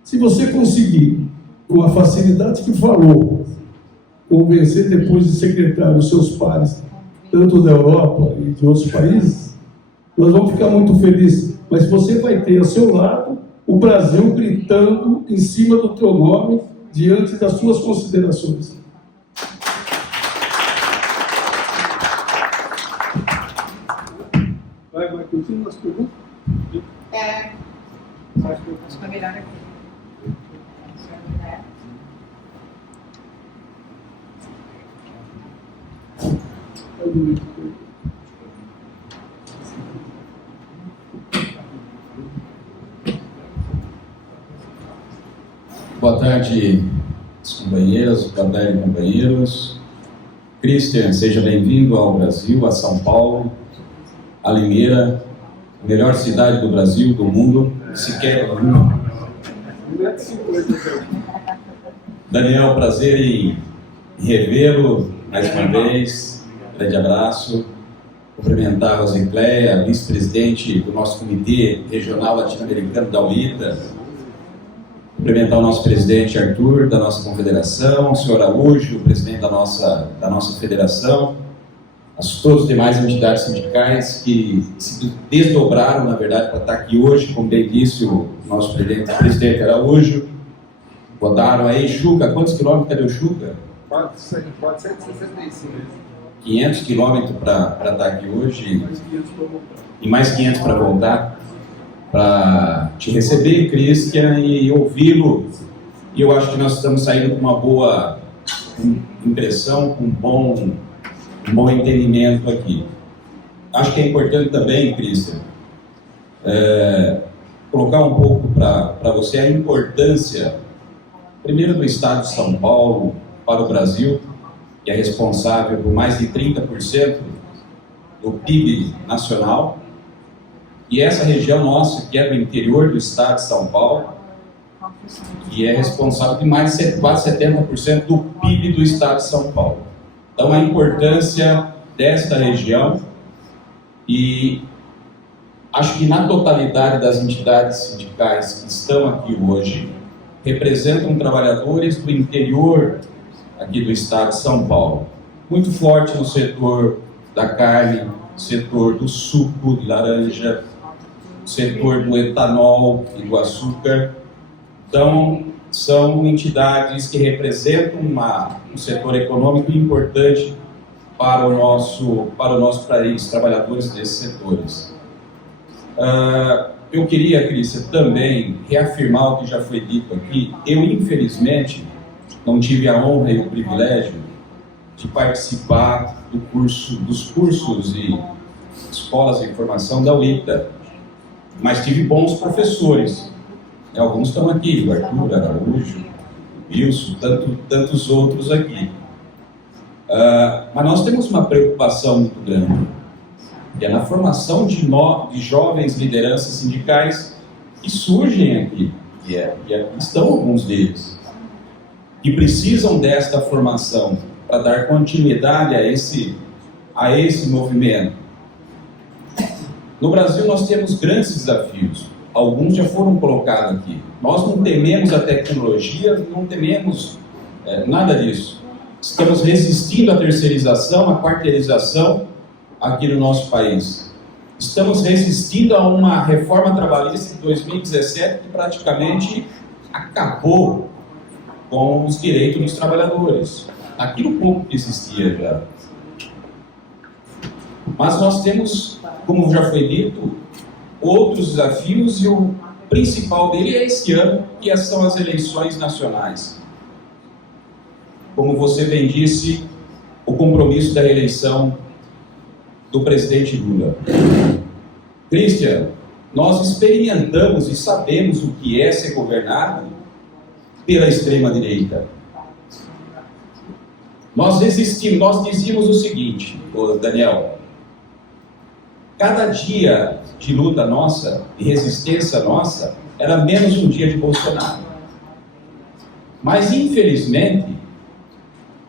Se você conseguir, com a facilidade que falou, convencer depois de secretário os seus pares, tanto da Europa e de outros países, nós vamos ficar muito felizes. Mas você vai ter ao seu lado o Brasil gritando em cima do teu nome, diante das suas considerações. Vai continuar as perguntas? Acho que é melhor aqui. Boa tarde, companheiras, boa tarde, companheiros. Christian, seja bem-vindo ao Brasil, a São Paulo, a Limeira, a melhor cidade do Brasil, do mundo, sequer do mundo. Daniel, prazer em revê-lo mais uma vez. Grande abraço. Cumprimentar a Rosicléia, vice-presidente do nosso Comitê Regional Latino-Americano da UITA. Cumprimentar o nosso presidente Arthur, da nossa confederação, o senhor Araújo, o presidente da nossa federação, todas as demais entidades sindicais que se desdobraram, na verdade, para estar aqui hoje, como bem disse o nosso presidente Araújo. Botaram aí, Xuca, quantos quilômetros? Cadê o Xuca? 465. 500 quilômetros para estar aqui hoje e mais 500 para voltar, para te receber, Christian, e ouvi-lo. E eu acho que nós estamos saindo com uma boa impressão, com um bom entendimento aqui. Acho que é importante também, Christian, colocar um pouco para você a importância, primeiro, do Estado de São Paulo para o Brasil, que é responsável por mais de 30% do PIB nacional, e essa região nossa, que é do interior do Estado de São Paulo, que é responsável por mais de quase 70% do PIB do Estado de São Paulo. Então, a importância desta região, e acho que na totalidade das entidades sindicais que estão aqui hoje, representam trabalhadores do interior aqui do Estado de São Paulo, muito forte no setor da carne, setor do suco de laranja, setor do etanol e do açúcar. Então, são entidades que representam um setor econômico importante para o nosso país, trabalhadores desses setores. Eu queria, Cristian, também reafirmar o que já foi dito aqui. Eu, infelizmente, não tive a honra e o privilégio de participar dos cursos e escolas de formação da UITA, mas tive bons professores. Alguns estão aqui, o Arthur, Araújo, Wilson, tantos outros aqui. Mas nós temos uma preocupação muito grande, que é na formação de jovens lideranças sindicais que surgem aqui, e aqui estão alguns deles, que precisam desta formação para dar continuidade a esse movimento. No Brasil nós temos grandes desafios, alguns já foram colocados aqui. Nós não tememos a tecnologia, não tememos nada disso. Estamos resistindo à terceirização, à quarteirização aqui no nosso país. Estamos resistindo a uma reforma trabalhista de 2017 que praticamente acabou com os direitos dos trabalhadores. Aquilo pouco que existia já. Mas nós temos, como já foi dito, outros desafios, e o principal dele é esse ano, que são as eleições nacionais. Como você bem disse, o compromisso da reeleição do presidente Lula. Christian, nós experimentamos e sabemos o que é ser governado pela extrema-direita. Nós resistimos, nós dizíamos o seguinte, Daniel: cada dia de luta nossa, de resistência nossa, era menos um dia de Bolsonaro. Mas, infelizmente,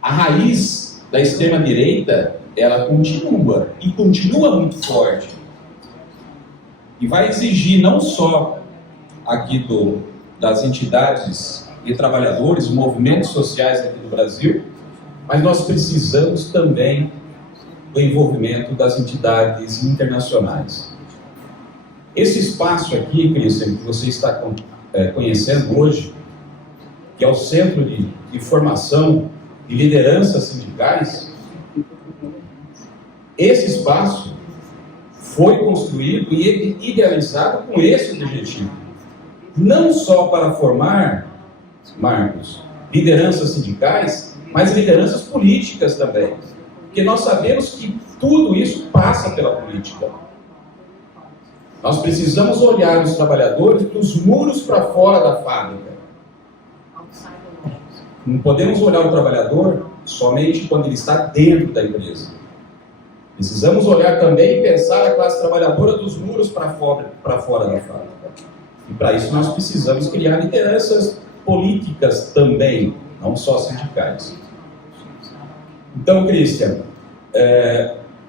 a raiz da extrema-direita, ela continua, e continua muito forte. E vai exigir não só aqui das entidades de trabalhadores, movimentos sociais aqui do Brasil, mas nós precisamos também do envolvimento das entidades internacionais. Esse espaço aqui, Cristian, que você está conhecendo hoje, que é o Centro de Formação de Lideranças Sindicais, esse espaço foi construído e idealizado com esse objetivo. Não só para formar, Marcos, lideranças sindicais, mas lideranças políticas também. Porque nós sabemos que tudo isso passa pela política. Nós precisamos olhar os trabalhadores dos muros para fora da fábrica. Não podemos olhar o trabalhador somente quando ele está dentro da empresa. Precisamos olhar também e pensar a classe trabalhadora dos muros para fora da fábrica. E para isso nós precisamos criar lideranças políticas também, não só sindicais. Então, Cristian,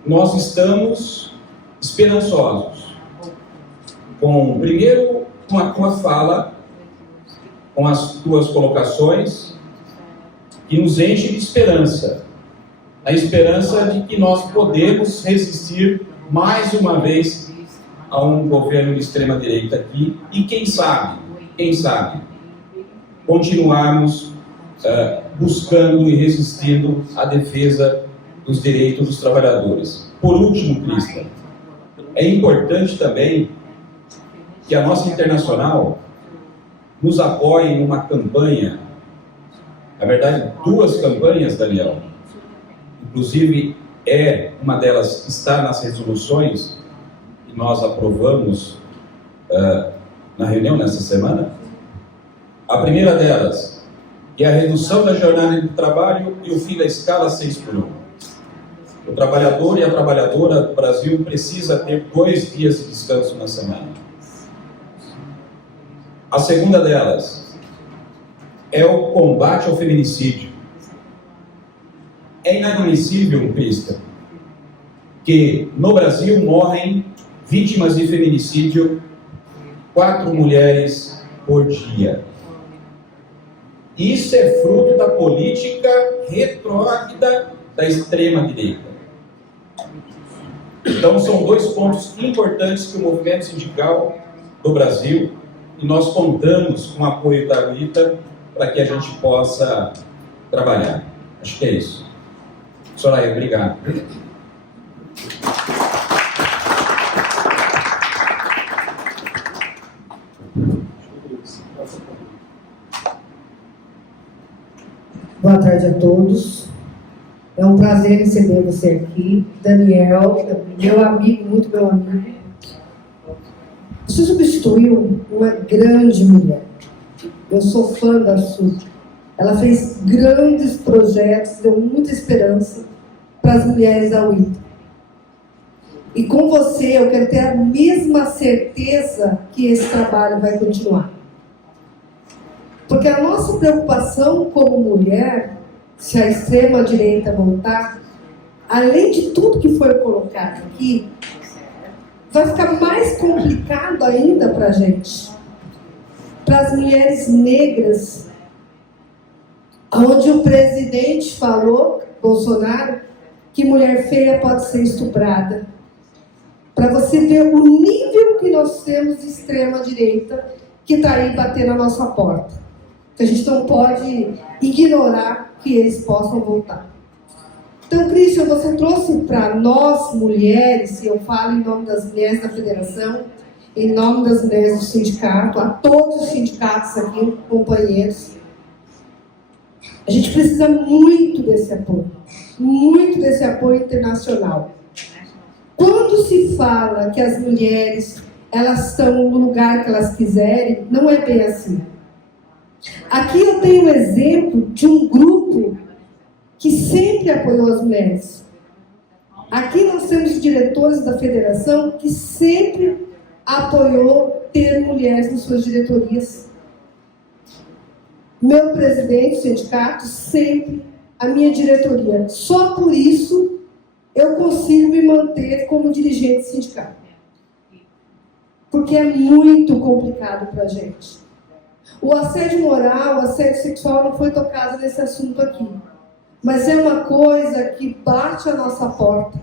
nós estamos esperançosos. Primeiro, com a fala, com as tuas colocações, que nos enche de esperança. A esperança de que nós podemos resistir mais uma vez a um governo de extrema-direita aqui e quem sabe, continuarmos buscando e resistindo à defesa dos direitos dos trabalhadores. Por último, Cristian, é importante também que a nossa internacional nos apoie numa campanha, na verdade, 2 campanhas, Daniel. Inclusive, uma delas está nas resoluções que nós aprovamos na reunião nessa semana. A primeira delas, que é a redução da jornada de trabalho e o fim da escala 6x1. O trabalhador e a trabalhadora do Brasil precisa ter 2 dias de descanso na semana. A segunda delas é o combate ao feminicídio. É inadmissível, Cristian, que no Brasil morrem vítimas de feminicídio 4 mulheres por dia. Isso é fruto da política retrógrada da extrema-direita. Então, são 2 pontos importantes que o movimento sindical do Brasil, e nós contamos com o apoio da Rita para que a gente possa trabalhar. Acho que é isso. Soraya, obrigado. Boa tarde a todos. É um prazer receber você aqui. Daniel, meu amigo, muito meu amigo. Você substituiu uma grande mulher. Eu sou fã da Su. Ela fez grandes projetos, deu muita esperança para as mulheres da UITA. E com você eu quero ter a mesma certeza que esse trabalho vai continuar. Porque a nossa preocupação como mulher, se a extrema-direita voltar, além de tudo que foi colocado aqui, vai ficar mais complicado ainda para a gente. Para as mulheres negras, onde o presidente falou, Bolsonaro, que mulher feia pode ser estuprada. Para você ver o nível que nós temos de extrema-direita que está aí batendo na nossa porta. Que a gente não pode ignorar que eles possam voltar. Então, Cristian, você trouxe para nós, mulheres, e eu falo em nome das mulheres da federação, em nome das mulheres do sindicato, a todos os sindicatos aqui, companheiros, a gente precisa muito desse apoio internacional. Quando se fala que as mulheres elas estão no lugar que elas quiserem, não é bem assim. Aqui eu tenho um exemplo de um grupo que sempre apoiou as mulheres. Aqui nós temos diretores da federação que sempre apoiou ter mulheres nas suas diretorias. Meu presidente do sindicato sempre a minha diretoria. Só por isso eu consigo me manter como dirigente sindical. Porque é muito complicado para a gente. O assédio moral, o assédio sexual não foi tocado nesse assunto aqui. Mas é uma coisa que bate a nossa porta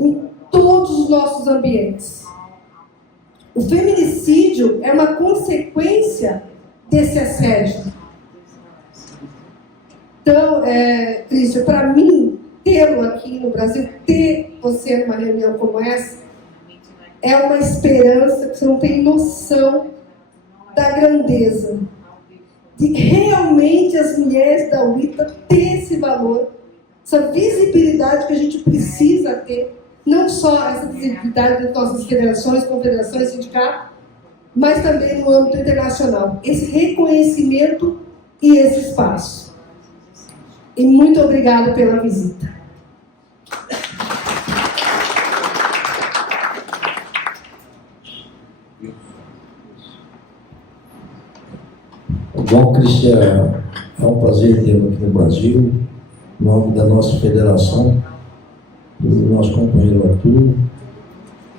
em todos os nossos ambientes. O feminicídio é uma consequência desse assédio. Então, Cristian, para mim, tê-lo aqui no Brasil, ter você numa reunião como essa, é uma esperança que você não tem noção da grandeza. De realmente as mulheres da UITA ter esse valor, essa visibilidade que a gente precisa ter, não só essa visibilidade das nossas federações, confederações, sindicatos, mas também no âmbito internacional. Esse reconhecimento e esse espaço. E muito obrigada pela visita. Bom, Cristian, é um prazer tê-lo aqui no Brasil, em nome da nossa federação, do nosso companheiro Arthur.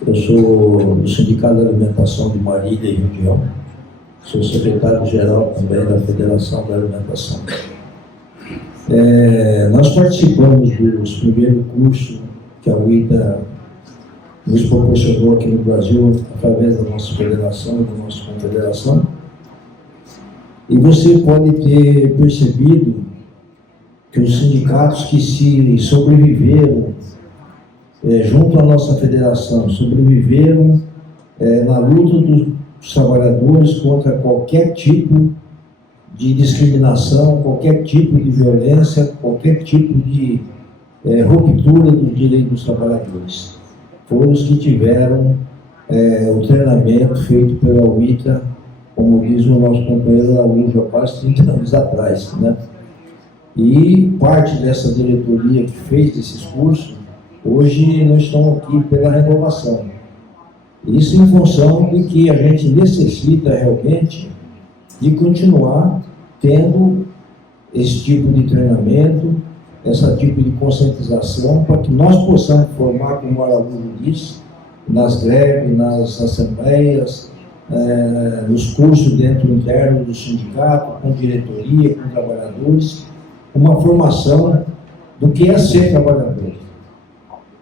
Eu sou do Sindicato da Alimentação de Marília e Região, sou secretário-geral também da Federação da Alimentação. Nós participamos dos primeiros cursos que a UITA nos proporcionou aqui no Brasil, através da nossa federação e da nossa confederação. E você pode ter percebido que os sindicatos que se sobreviveram junto à nossa federação, sobreviveram na luta dos trabalhadores contra qualquer tipo de discriminação, qualquer tipo de violência, qualquer tipo de ruptura dos direitos dos trabalhadores. Foram os que tiveram o treinamento feito pela UITA, como diz o nosso companheiro Araújo, há quase 30 anos atrás, né? E parte dessa diretoria que fez esses cursos, hoje nós estamos aqui pela renovação. Isso em função de que a gente necessita realmente de continuar tendo esse tipo de treinamento, esse tipo de conscientização, para que nós possamos formar, como o Araújo disse, nas greves, nas assembleias, nos cursos dentro interno do sindicato, com diretoria, com trabalhadores, uma formação do que é ser trabalhador.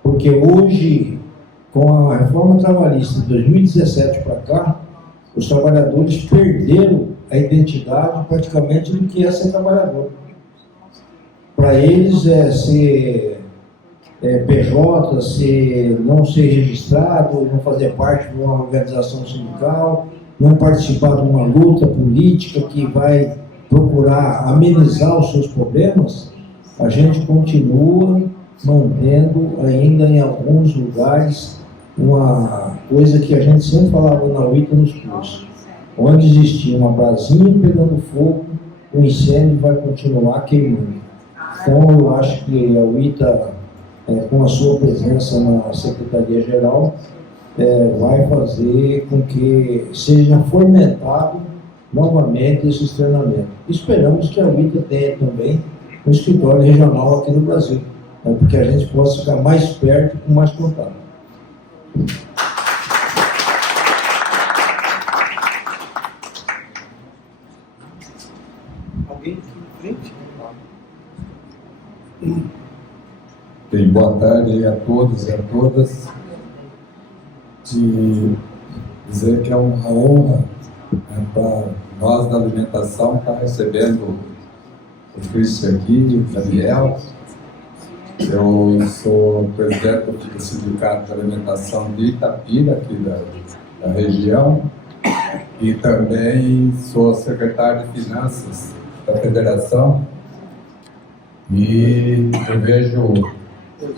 Porque hoje, com a reforma trabalhista de 2017 para cá, os trabalhadores perderam a identidade praticamente do que é ser trabalhador. Para eles é ser PJ, não ser registrado, não fazer parte de uma organização sindical, não participar de uma luta política que vai procurar amenizar os seus problemas. A gente continua mantendo ainda em alguns lugares uma coisa que a gente sempre falava na UITA nos cursos. Onde existia uma brasinha pegando fogo, o incêndio vai continuar queimando. Então eu acho que a UITA, com a sua presença na Secretaria-Geral, vai fazer com que seja fomentado novamente esses treinamentos. Esperamos que a UITA tenha também um escritório regional aqui no Brasil, porque a gente possa ficar mais perto e com mais contato. Alguém aqui em frente? Bem, boa tarde a todos e a todas. De dizer que é uma honra para nós da alimentação estar recebendo o Cristian aqui, o Daniel. Eu sou presidente do Sindicato de Alimentação de Itapira, aqui da região, e também sou secretário de Finanças da Federação. E eu vejo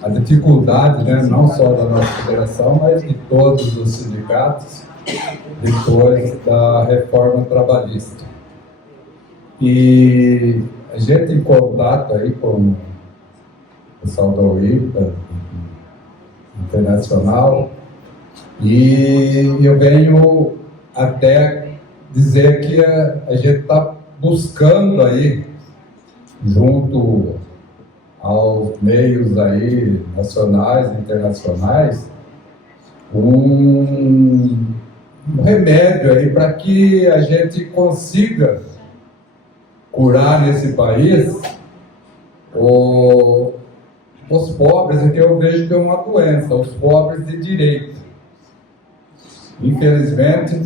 a dificuldade, né, não só da nossa federação, mas de todos os sindicatos, depois da reforma trabalhista. E a gente em contato aí com o pessoal da UITA Internacional, e eu venho até dizer que a gente está buscando aí junto aos meios aí nacionais e internacionais, um remédio aí para que a gente consiga curar nesse país os pobres, que eu vejo que é uma doença, os pobres de direito. Infelizmente,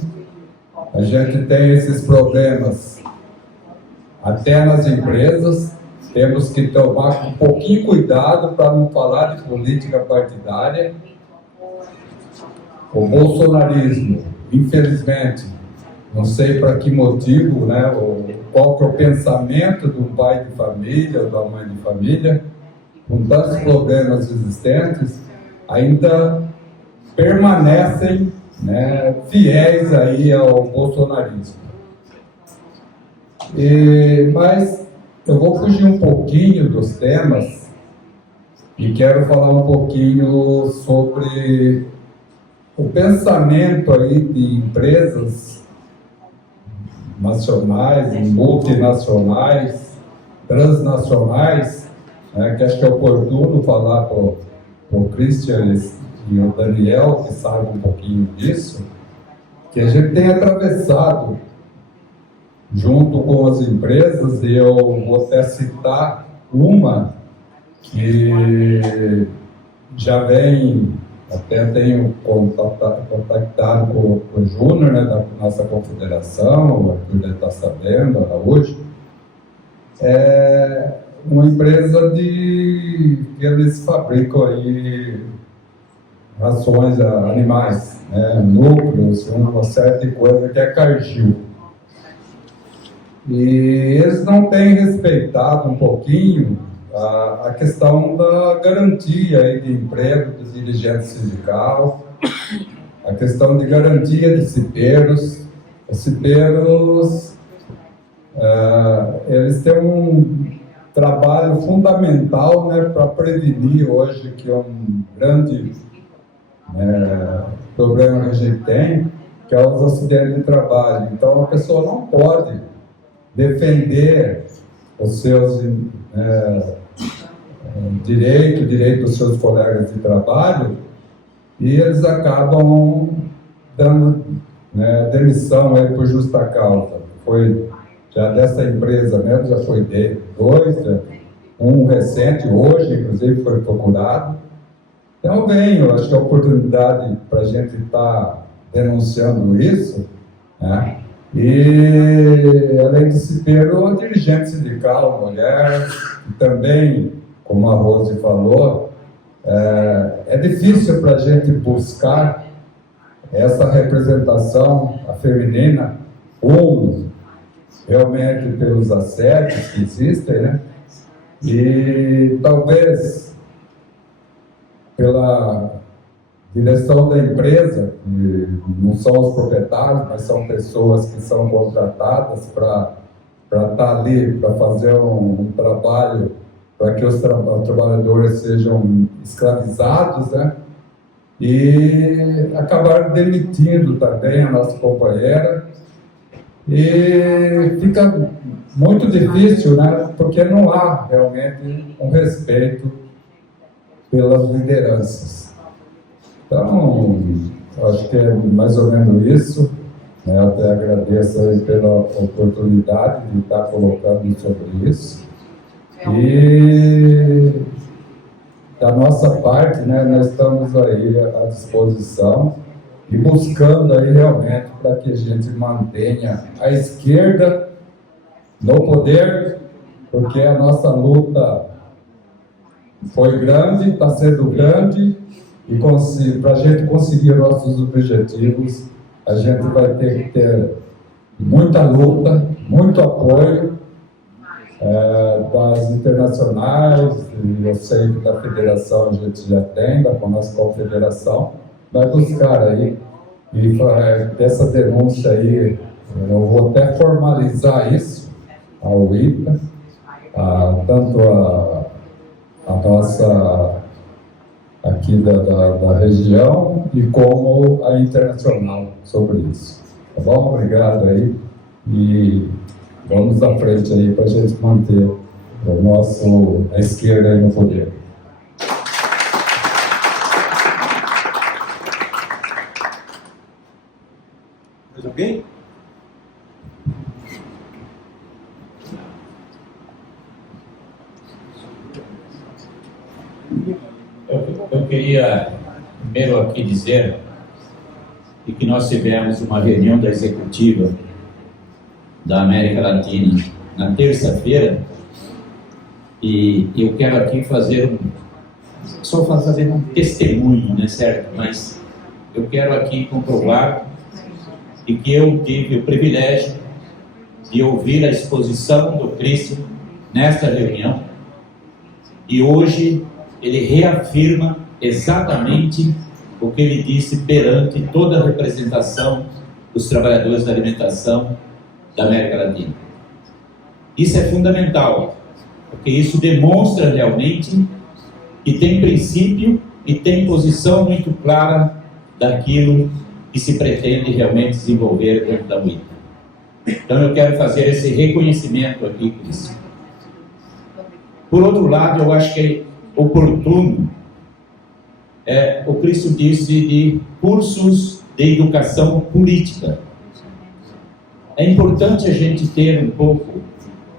a gente tem esses problemas até nas empresas. Temos que tomar um pouquinho cuidado para não falar de política partidária. O bolsonarismo, infelizmente, não sei para que motivo, né, qual que é o pensamento do pai de família ou da mãe de família, com tantos problemas existentes, ainda permanecem, né, fiéis aí ao bolsonarismo. Mas eu vou fugir um pouquinho dos temas e quero falar um pouquinho sobre o pensamento aí de empresas nacionais, multinacionais, transnacionais, né, que acho que é oportuno falar para o Christian e o Daniel, que sabem um pouquinho disso, que a gente tem atravessado junto com as empresas, e eu vou até citar uma que já vem, até tenho contactado com o Júnior, né, da nossa confederação, o Arthur deve estar sabendo, hoje, é uma empresa que eles fabricam aí rações a animais, né, núcleos, uma certa coisa que é Cargill. E eles não têm respeitado um pouquinho a questão da garantia aí de emprego do dirigente sindical, a questão de garantia de cipeiros. Os cipeiros, eles têm um trabalho fundamental, né, para prevenir hoje, que é um grande problema que a gente tem, que é os acidentes de trabalho. Então a pessoa não pode defender os seus direitos dos seus colegas de trabalho, e eles acabam dando demissão aí por justa causa. Foi já dessa empresa mesmo, já foi dois, um recente hoje, inclusive, foi procurado. Então eu acho que é a oportunidade para a gente estar denunciando isso, né? E, além de cipeiro, a dirigente sindical, mulher, e também, como a Rose falou, é difícil para a gente buscar essa representação feminina, realmente pelos assédios que existem, né? E talvez pela direção da empresa, que não são os proprietários, mas são pessoas que são contratadas para estar ali, para fazer um trabalho para que os trabalhadores sejam escravizados, né? E acabaram demitindo também a nossa companheira. E fica muito difícil, né? Porque não há realmente um respeito pelas lideranças. Então, acho que é mais ou menos isso, né? Eu até agradeço aí pela oportunidade de estar colocando sobre isso. E da nossa parte, né, nós estamos aí à disposição e buscando aí realmente para que a gente mantenha a esquerda no poder, porque a nossa luta foi grande, está sendo grande, e para a gente conseguir nossos objetivos, a gente vai ter que ter muita luta, muito apoio das internacionais, e eu sei que da federação a gente já tem, da nossa confederação, vai buscar aí, e dessa denúncia aí, eu vou até formalizar isso ao ITA, tanto a nossa aqui da região e como a internacional sobre isso. Tá bom? Obrigado aí, e vamos à frente aí para a gente manter a esquerda aí no poder. Mais alguém? Eu queria primeiro aqui dizer que nós tivemos uma reunião da executiva da América Latina na terça-feira e eu quero aqui fazer um testemunho, né, certo? Mas eu quero aqui comprovar que eu tive o privilégio de ouvir a exposição do Cristo nesta reunião e hoje ele reafirma exatamente o que ele disse perante toda a representação dos trabalhadores da alimentação da América Latina. Isso é fundamental, porque isso demonstra realmente que tem princípio e tem posição muito clara daquilo que se pretende realmente desenvolver dentro da UITA. Então eu quero fazer esse reconhecimento aqui, Cristo. Por outro lado, eu acho que é oportuno, o Cristo disse de cursos de educação política. É importante a gente ter um pouco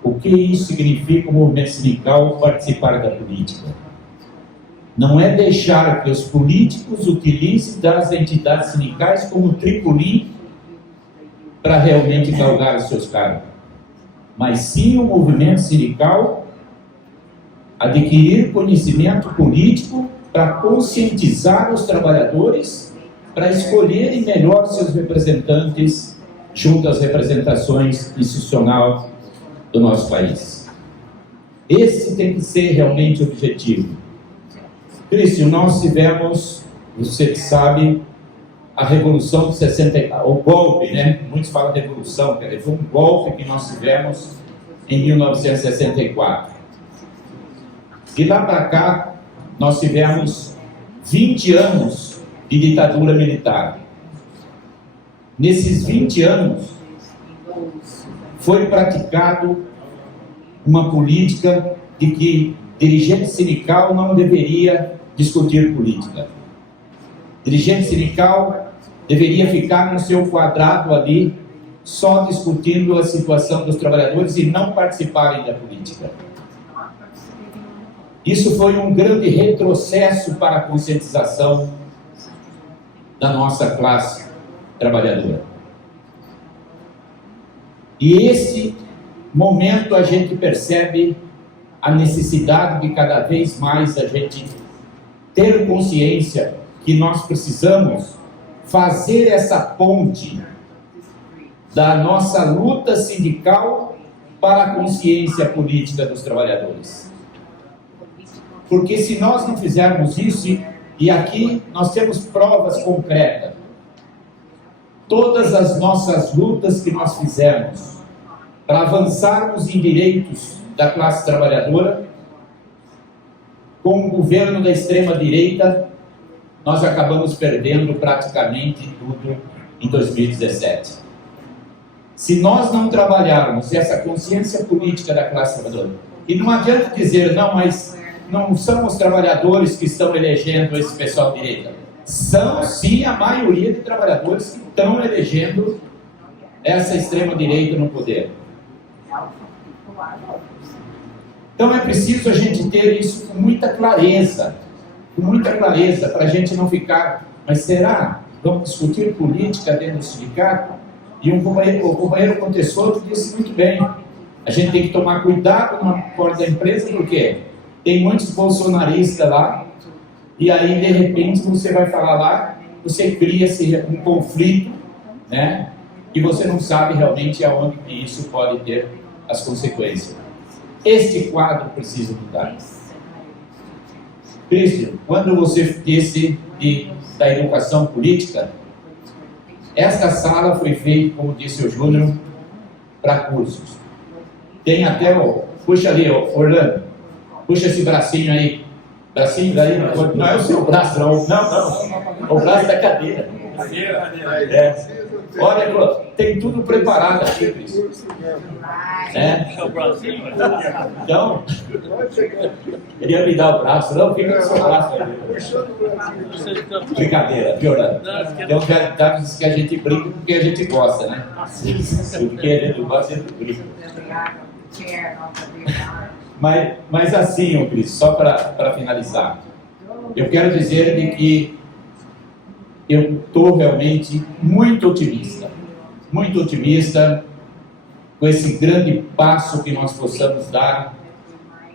o que isso significa o movimento sindical participar da política. Não é deixar que os políticos utilizem das entidades sindicais como tripulim para realmente galgar os seus cargos, mas sim o movimento sindical adquirir conhecimento político para conscientizar os trabalhadores para escolherem melhor seus representantes junto às representações institucionais do nosso país. Esse tem que ser realmente o objetivo. Cristian, nós tivemos, você sabe, a Revolução de 64, o golpe, né? Muitos falam de Revolução, quer dizer, foi um golpe que nós tivemos em 1964. De lá para cá, nós tivemos 20 anos de ditadura militar. Nesses 20 anos, foi praticado uma política de que dirigente sindical não deveria discutir política. Dirigente sindical deveria ficar no seu quadrado ali, só discutindo a situação dos trabalhadores e não participarem da política. Isso foi um grande retrocesso para a conscientização da nossa classe trabalhadora. E esse momento a gente percebe a necessidade de cada vez mais a gente ter consciência que nós precisamos fazer essa ponte da nossa luta sindical para a consciência política dos trabalhadores. Porque se nós não fizermos isso, e aqui nós temos provas concretas, todas as nossas lutas que nós fizemos para avançarmos em direitos da classe trabalhadora, com o governo da extrema-direita, nós acabamos perdendo praticamente tudo em 2017. Se nós não trabalharmos essa consciência política da classe trabalhadora, e não adianta dizer, não, mas não são os trabalhadores que estão elegendo esse pessoal de direita. São, sim, a maioria de trabalhadores que estão elegendo essa extrema-direita no poder. Então é preciso a gente ter isso com muita clareza, para a gente não ficar, mas será? Vamos discutir política dentro do sindicato? E o companheiro Contessoro disse muito bem, a gente tem que tomar cuidado na porta da empresa, porque tem muitos bolsonaristas lá, e aí de repente você vai falar lá, você cria-se um conflito, né? E você não sabe realmente aonde que isso pode ter as consequências. Este quadro precisa mudar. Cristian, quando você disse da educação política, esta sala foi feita, como disse o Júnior, para cursos. Tem até puxa ali, Orlando, puxa esse bracinho aí. Bracinho daí, não é o seu braço, não. Não, o braço da cadeira. Olha, tem tudo preparado aqui, Cris. Né? Então, ele ia me dar o braço, não, fica com o seu braço aí. Brincadeira, piorando. Tem um verdade que a gente brinca porque a gente gosta, né? Porque a gente gosta, a gente brinca. Mas assim, Cris, só para finalizar, eu quero dizer de que eu estou realmente muito otimista com esse grande passo que nós possamos dar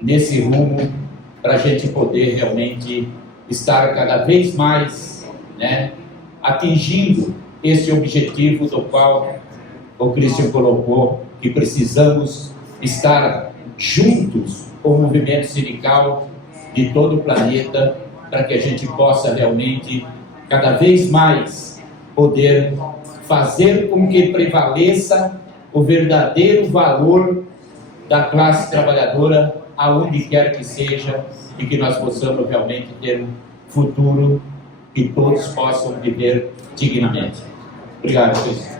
nesse rumo para a gente poder realmente estar cada vez mais, né, atingindo esse objetivo do qual o Christian colocou, que precisamos estar juntos com o movimento sindical de todo o planeta para que a gente possa realmente cada vez mais poder fazer com que prevaleça o verdadeiro valor da classe trabalhadora aonde quer que seja e que nós possamos realmente ter um futuro que todos possam viver dignamente. Obrigado, Cris.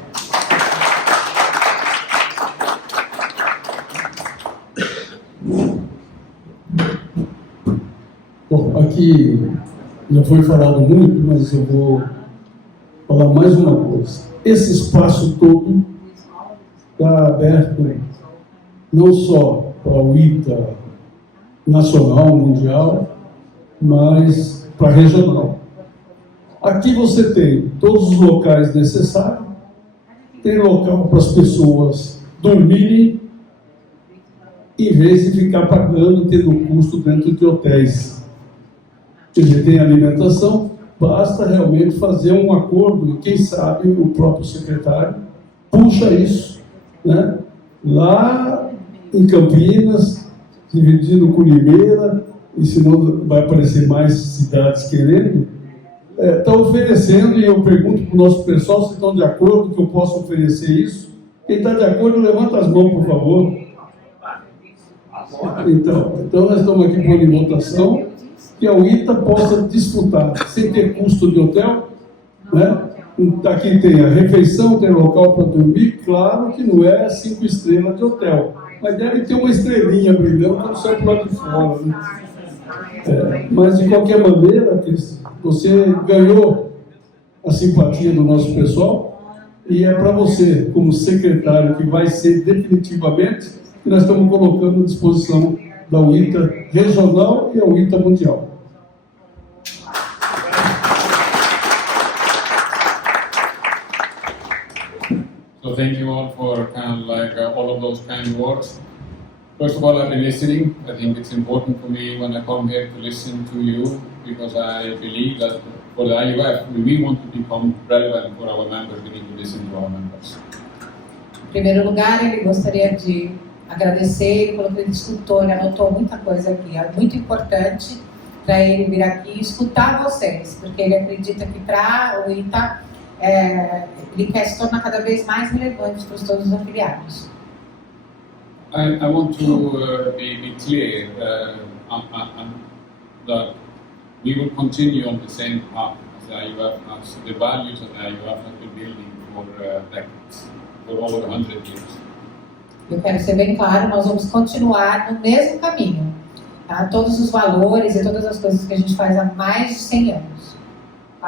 Bom, aqui já foi falado muito, mas eu vou falar mais uma coisa. Esse espaço todo está aberto não só para o ITA nacional, mundial, mas para regional. Aqui você tem todos os locais necessários, tem local para as pessoas dormirem, em vez de ficar pagando e tendo custo dentro de hotéis. Quer dizer, tem alimentação, basta realmente fazer um acordo, e quem sabe o próprio secretário puxa isso, né? Lá em Campinas, dividindo com Limeira, e senão vai aparecer mais cidades querendo, está oferecendo, e eu pergunto para o nosso pessoal se estão de acordo que eu possa oferecer isso. Quem está de acordo, levanta as mãos, por favor. Então nós estamos aqui por votação, que a UITA possa disputar, sem ter custo de hotel, né? Aqui tem a refeição, tem local para dormir, claro que não é 5 estrelas de hotel, mas deve ter uma estrelinha brilhando quando sai para lá de fora, né? Mas de qualquer maneira, você ganhou a simpatia do nosso pessoal, e é para você, como secretário, que vai ser definitivamente, que nós estamos colocando à disposição da UITA regional e a UITA mundial. So thank you all for kind of like all of those kind words. First of all, I've been listening. I think it's important for me when I come here to listen to you, because I believe that for the IUF, we want to become relevant for our members. We need to listen to our members. Em primeiro lugar, ele gostaria de agradecer, ele falou que ele escutou, ele anotou muita coisa aqui, é muito importante para ele vir aqui e escutar vocês, porque ele acredita que para o ITA, ele quer se tornar cada vez mais relevante para todos os afiliados. I want to be clear that we will continue on the same path as the IUF has. The values that the IUF has been building for decades, for over 100 years. Eu quero ser bem claro, nós vamos continuar no mesmo caminho. Tá? Todos os valores e todas as coisas que a gente faz há mais de 100 anos.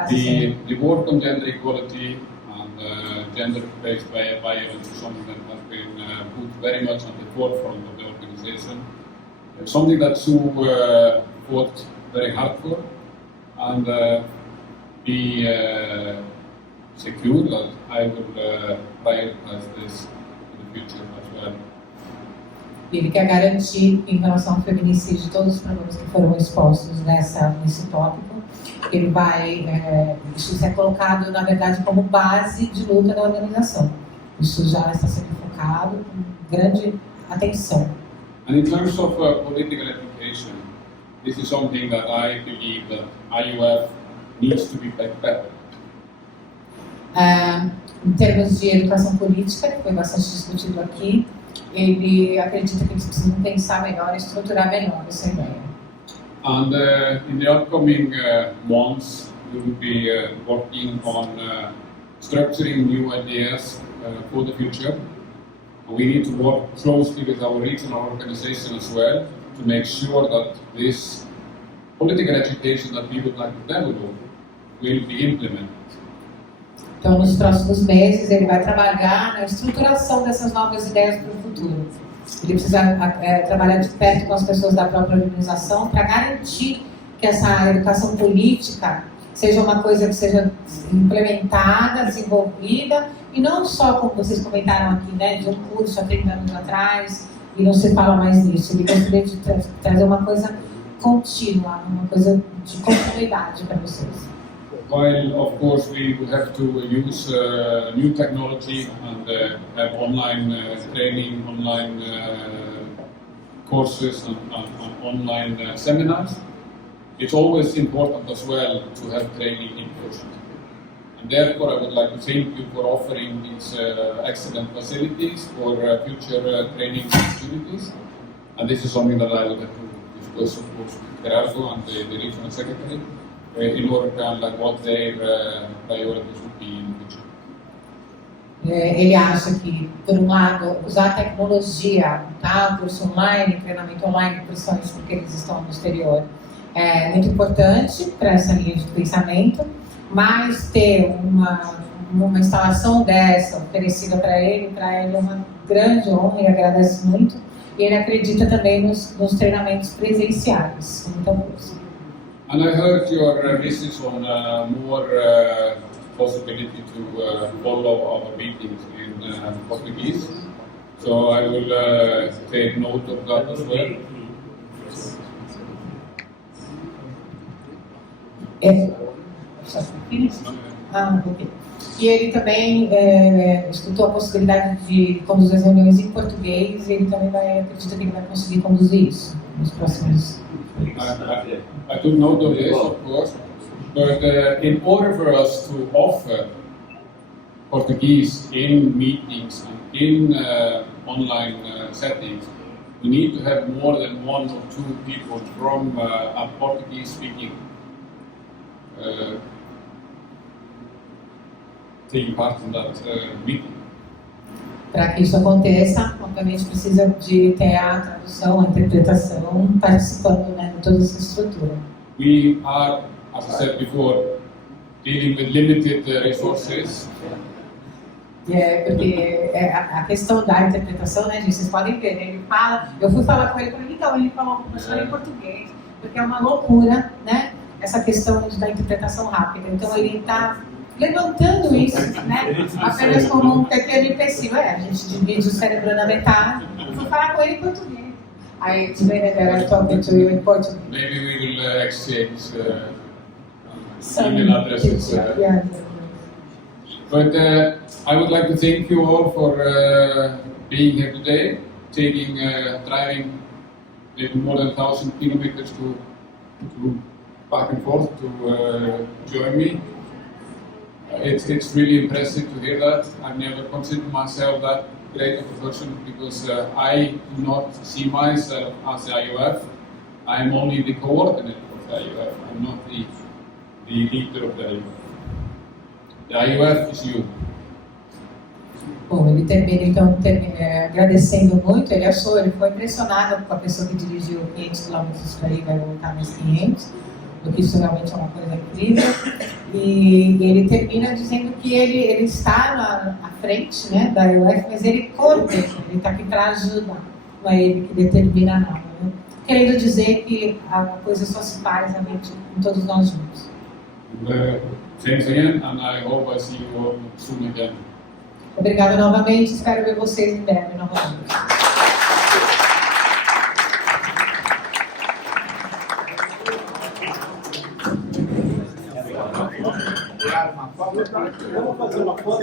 The work on gender equality and gender-based violence is something that has been put very much on the forefront of the organization. It's something that Sue fought very hard for, and be secure that I will prioritize this in the future as well. Ele quer garantir, em relação ao feminicídio, todos os problemas que foram expostos nesse tópico, ele vai, isso é colocado, na verdade, como base de luta da organização. Isso já está sendo focado com grande atenção. And in terms of political education, this is something that I believe that IUF needs to be better. Em termos de educação política, que foi bastante discutido aqui, ele acredita que eles precisam pensar melhor, estruturar melhor essa ideia. And in the upcoming months, we will be working on structuring new ideas for the future. We need to work closely with our regional organization as well to make sure that this political education that we would like to develop will be implemented. Então, nos próximos meses, ele vai trabalhar na estruturação dessas novas ideias para o futuro. Ele precisa trabalhar de perto com as pessoas da própria organização para garantir que essa educação política seja uma coisa que seja implementada, desenvolvida, e não só, como vocês comentaram aqui, né, de um curso há 30 anos atrás, e não se fala mais nisso. Ele gostaria de trazer uma coisa contínua, uma coisa de continuidade para vocês. While, of course, we will have to use new technology and have online training, online courses and online seminars, it's always important as well to have training in person. And therefore, I would like to thank you for offering these excellent facilities for future training opportunities. And this is something that I would have to discuss, of course, with Gerardo and the regional secretary in order to understand what their priorities would be in the future. Ele acha que, por um lado, usar a tecnologia, tá? Curso online, treinamento online, principalmente porque eles estão no exterior, é muito importante para essa linha de pensamento, mas ter uma instalação dessa oferecida para ele é uma grande honra e agradece muito. E ele acredita também nos treinamentos presenciais, com muita força. And I heard your message on more possibility to follow our meetings in Portuguese. So I will take note of that as well. Ok. E ele também escutou a possibilidade de conduzir as reuniões em português, e ele também acredita que ele vai conseguir conduzir isso nos próximos. I took note of this, of course, but in order for us to offer Portuguese in meetings and in online settings, we need to have more than one or two people from a Portuguese-speaking taking part in that meeting. Para que isso aconteça, obviamente precisa de ter a tradução, a interpretação, participando, né, de toda essa estrutura. We are, as I said before, dealing with limited resources. Porque a questão da interpretação, né, gente, vocês podem ver, né, ele fala, eu fui falar com ele, então ele falou com o professor em português, porque é uma loucura, né, essa questão da interpretação rápida. Então ele está levantando isso, né, apenas como um pequeno empecilho. A gente divide o cérebro na metade. Eu fui falar com ele em português. I explained that I'm talking to you in Portuguese. Maybe we will exchange Some email addresses. yeah. But I would like to thank you all for being here today, driving maybe more than 1,000 kilometers to back and forth to join me. It's really impressive to hear that. I've never considered myself that great of a person because I do not see myself as the IOF. I'm only the coordinator of the IOF. I'm not the leader of the IOF. The IOF is you. Bom, ele termina então agradecendo muito. Ele foi impressionado com a pessoa que dirigiu 500 quilômetros para ir, vai voltar mais 500, porque isso realmente é uma coisa incrível. E ele termina dizendo que ele está à frente, né, da IOF, mas ele coordena, ele está aqui para ajudar, não é ele que determina nada. Né? Querendo dizer que a coisa só se faz realmente com todos nós juntos. Thanks again, and I hope I see you all soon again. Obrigada novamente, espero ver vocês em breve novamente. Vamos fazer uma foto.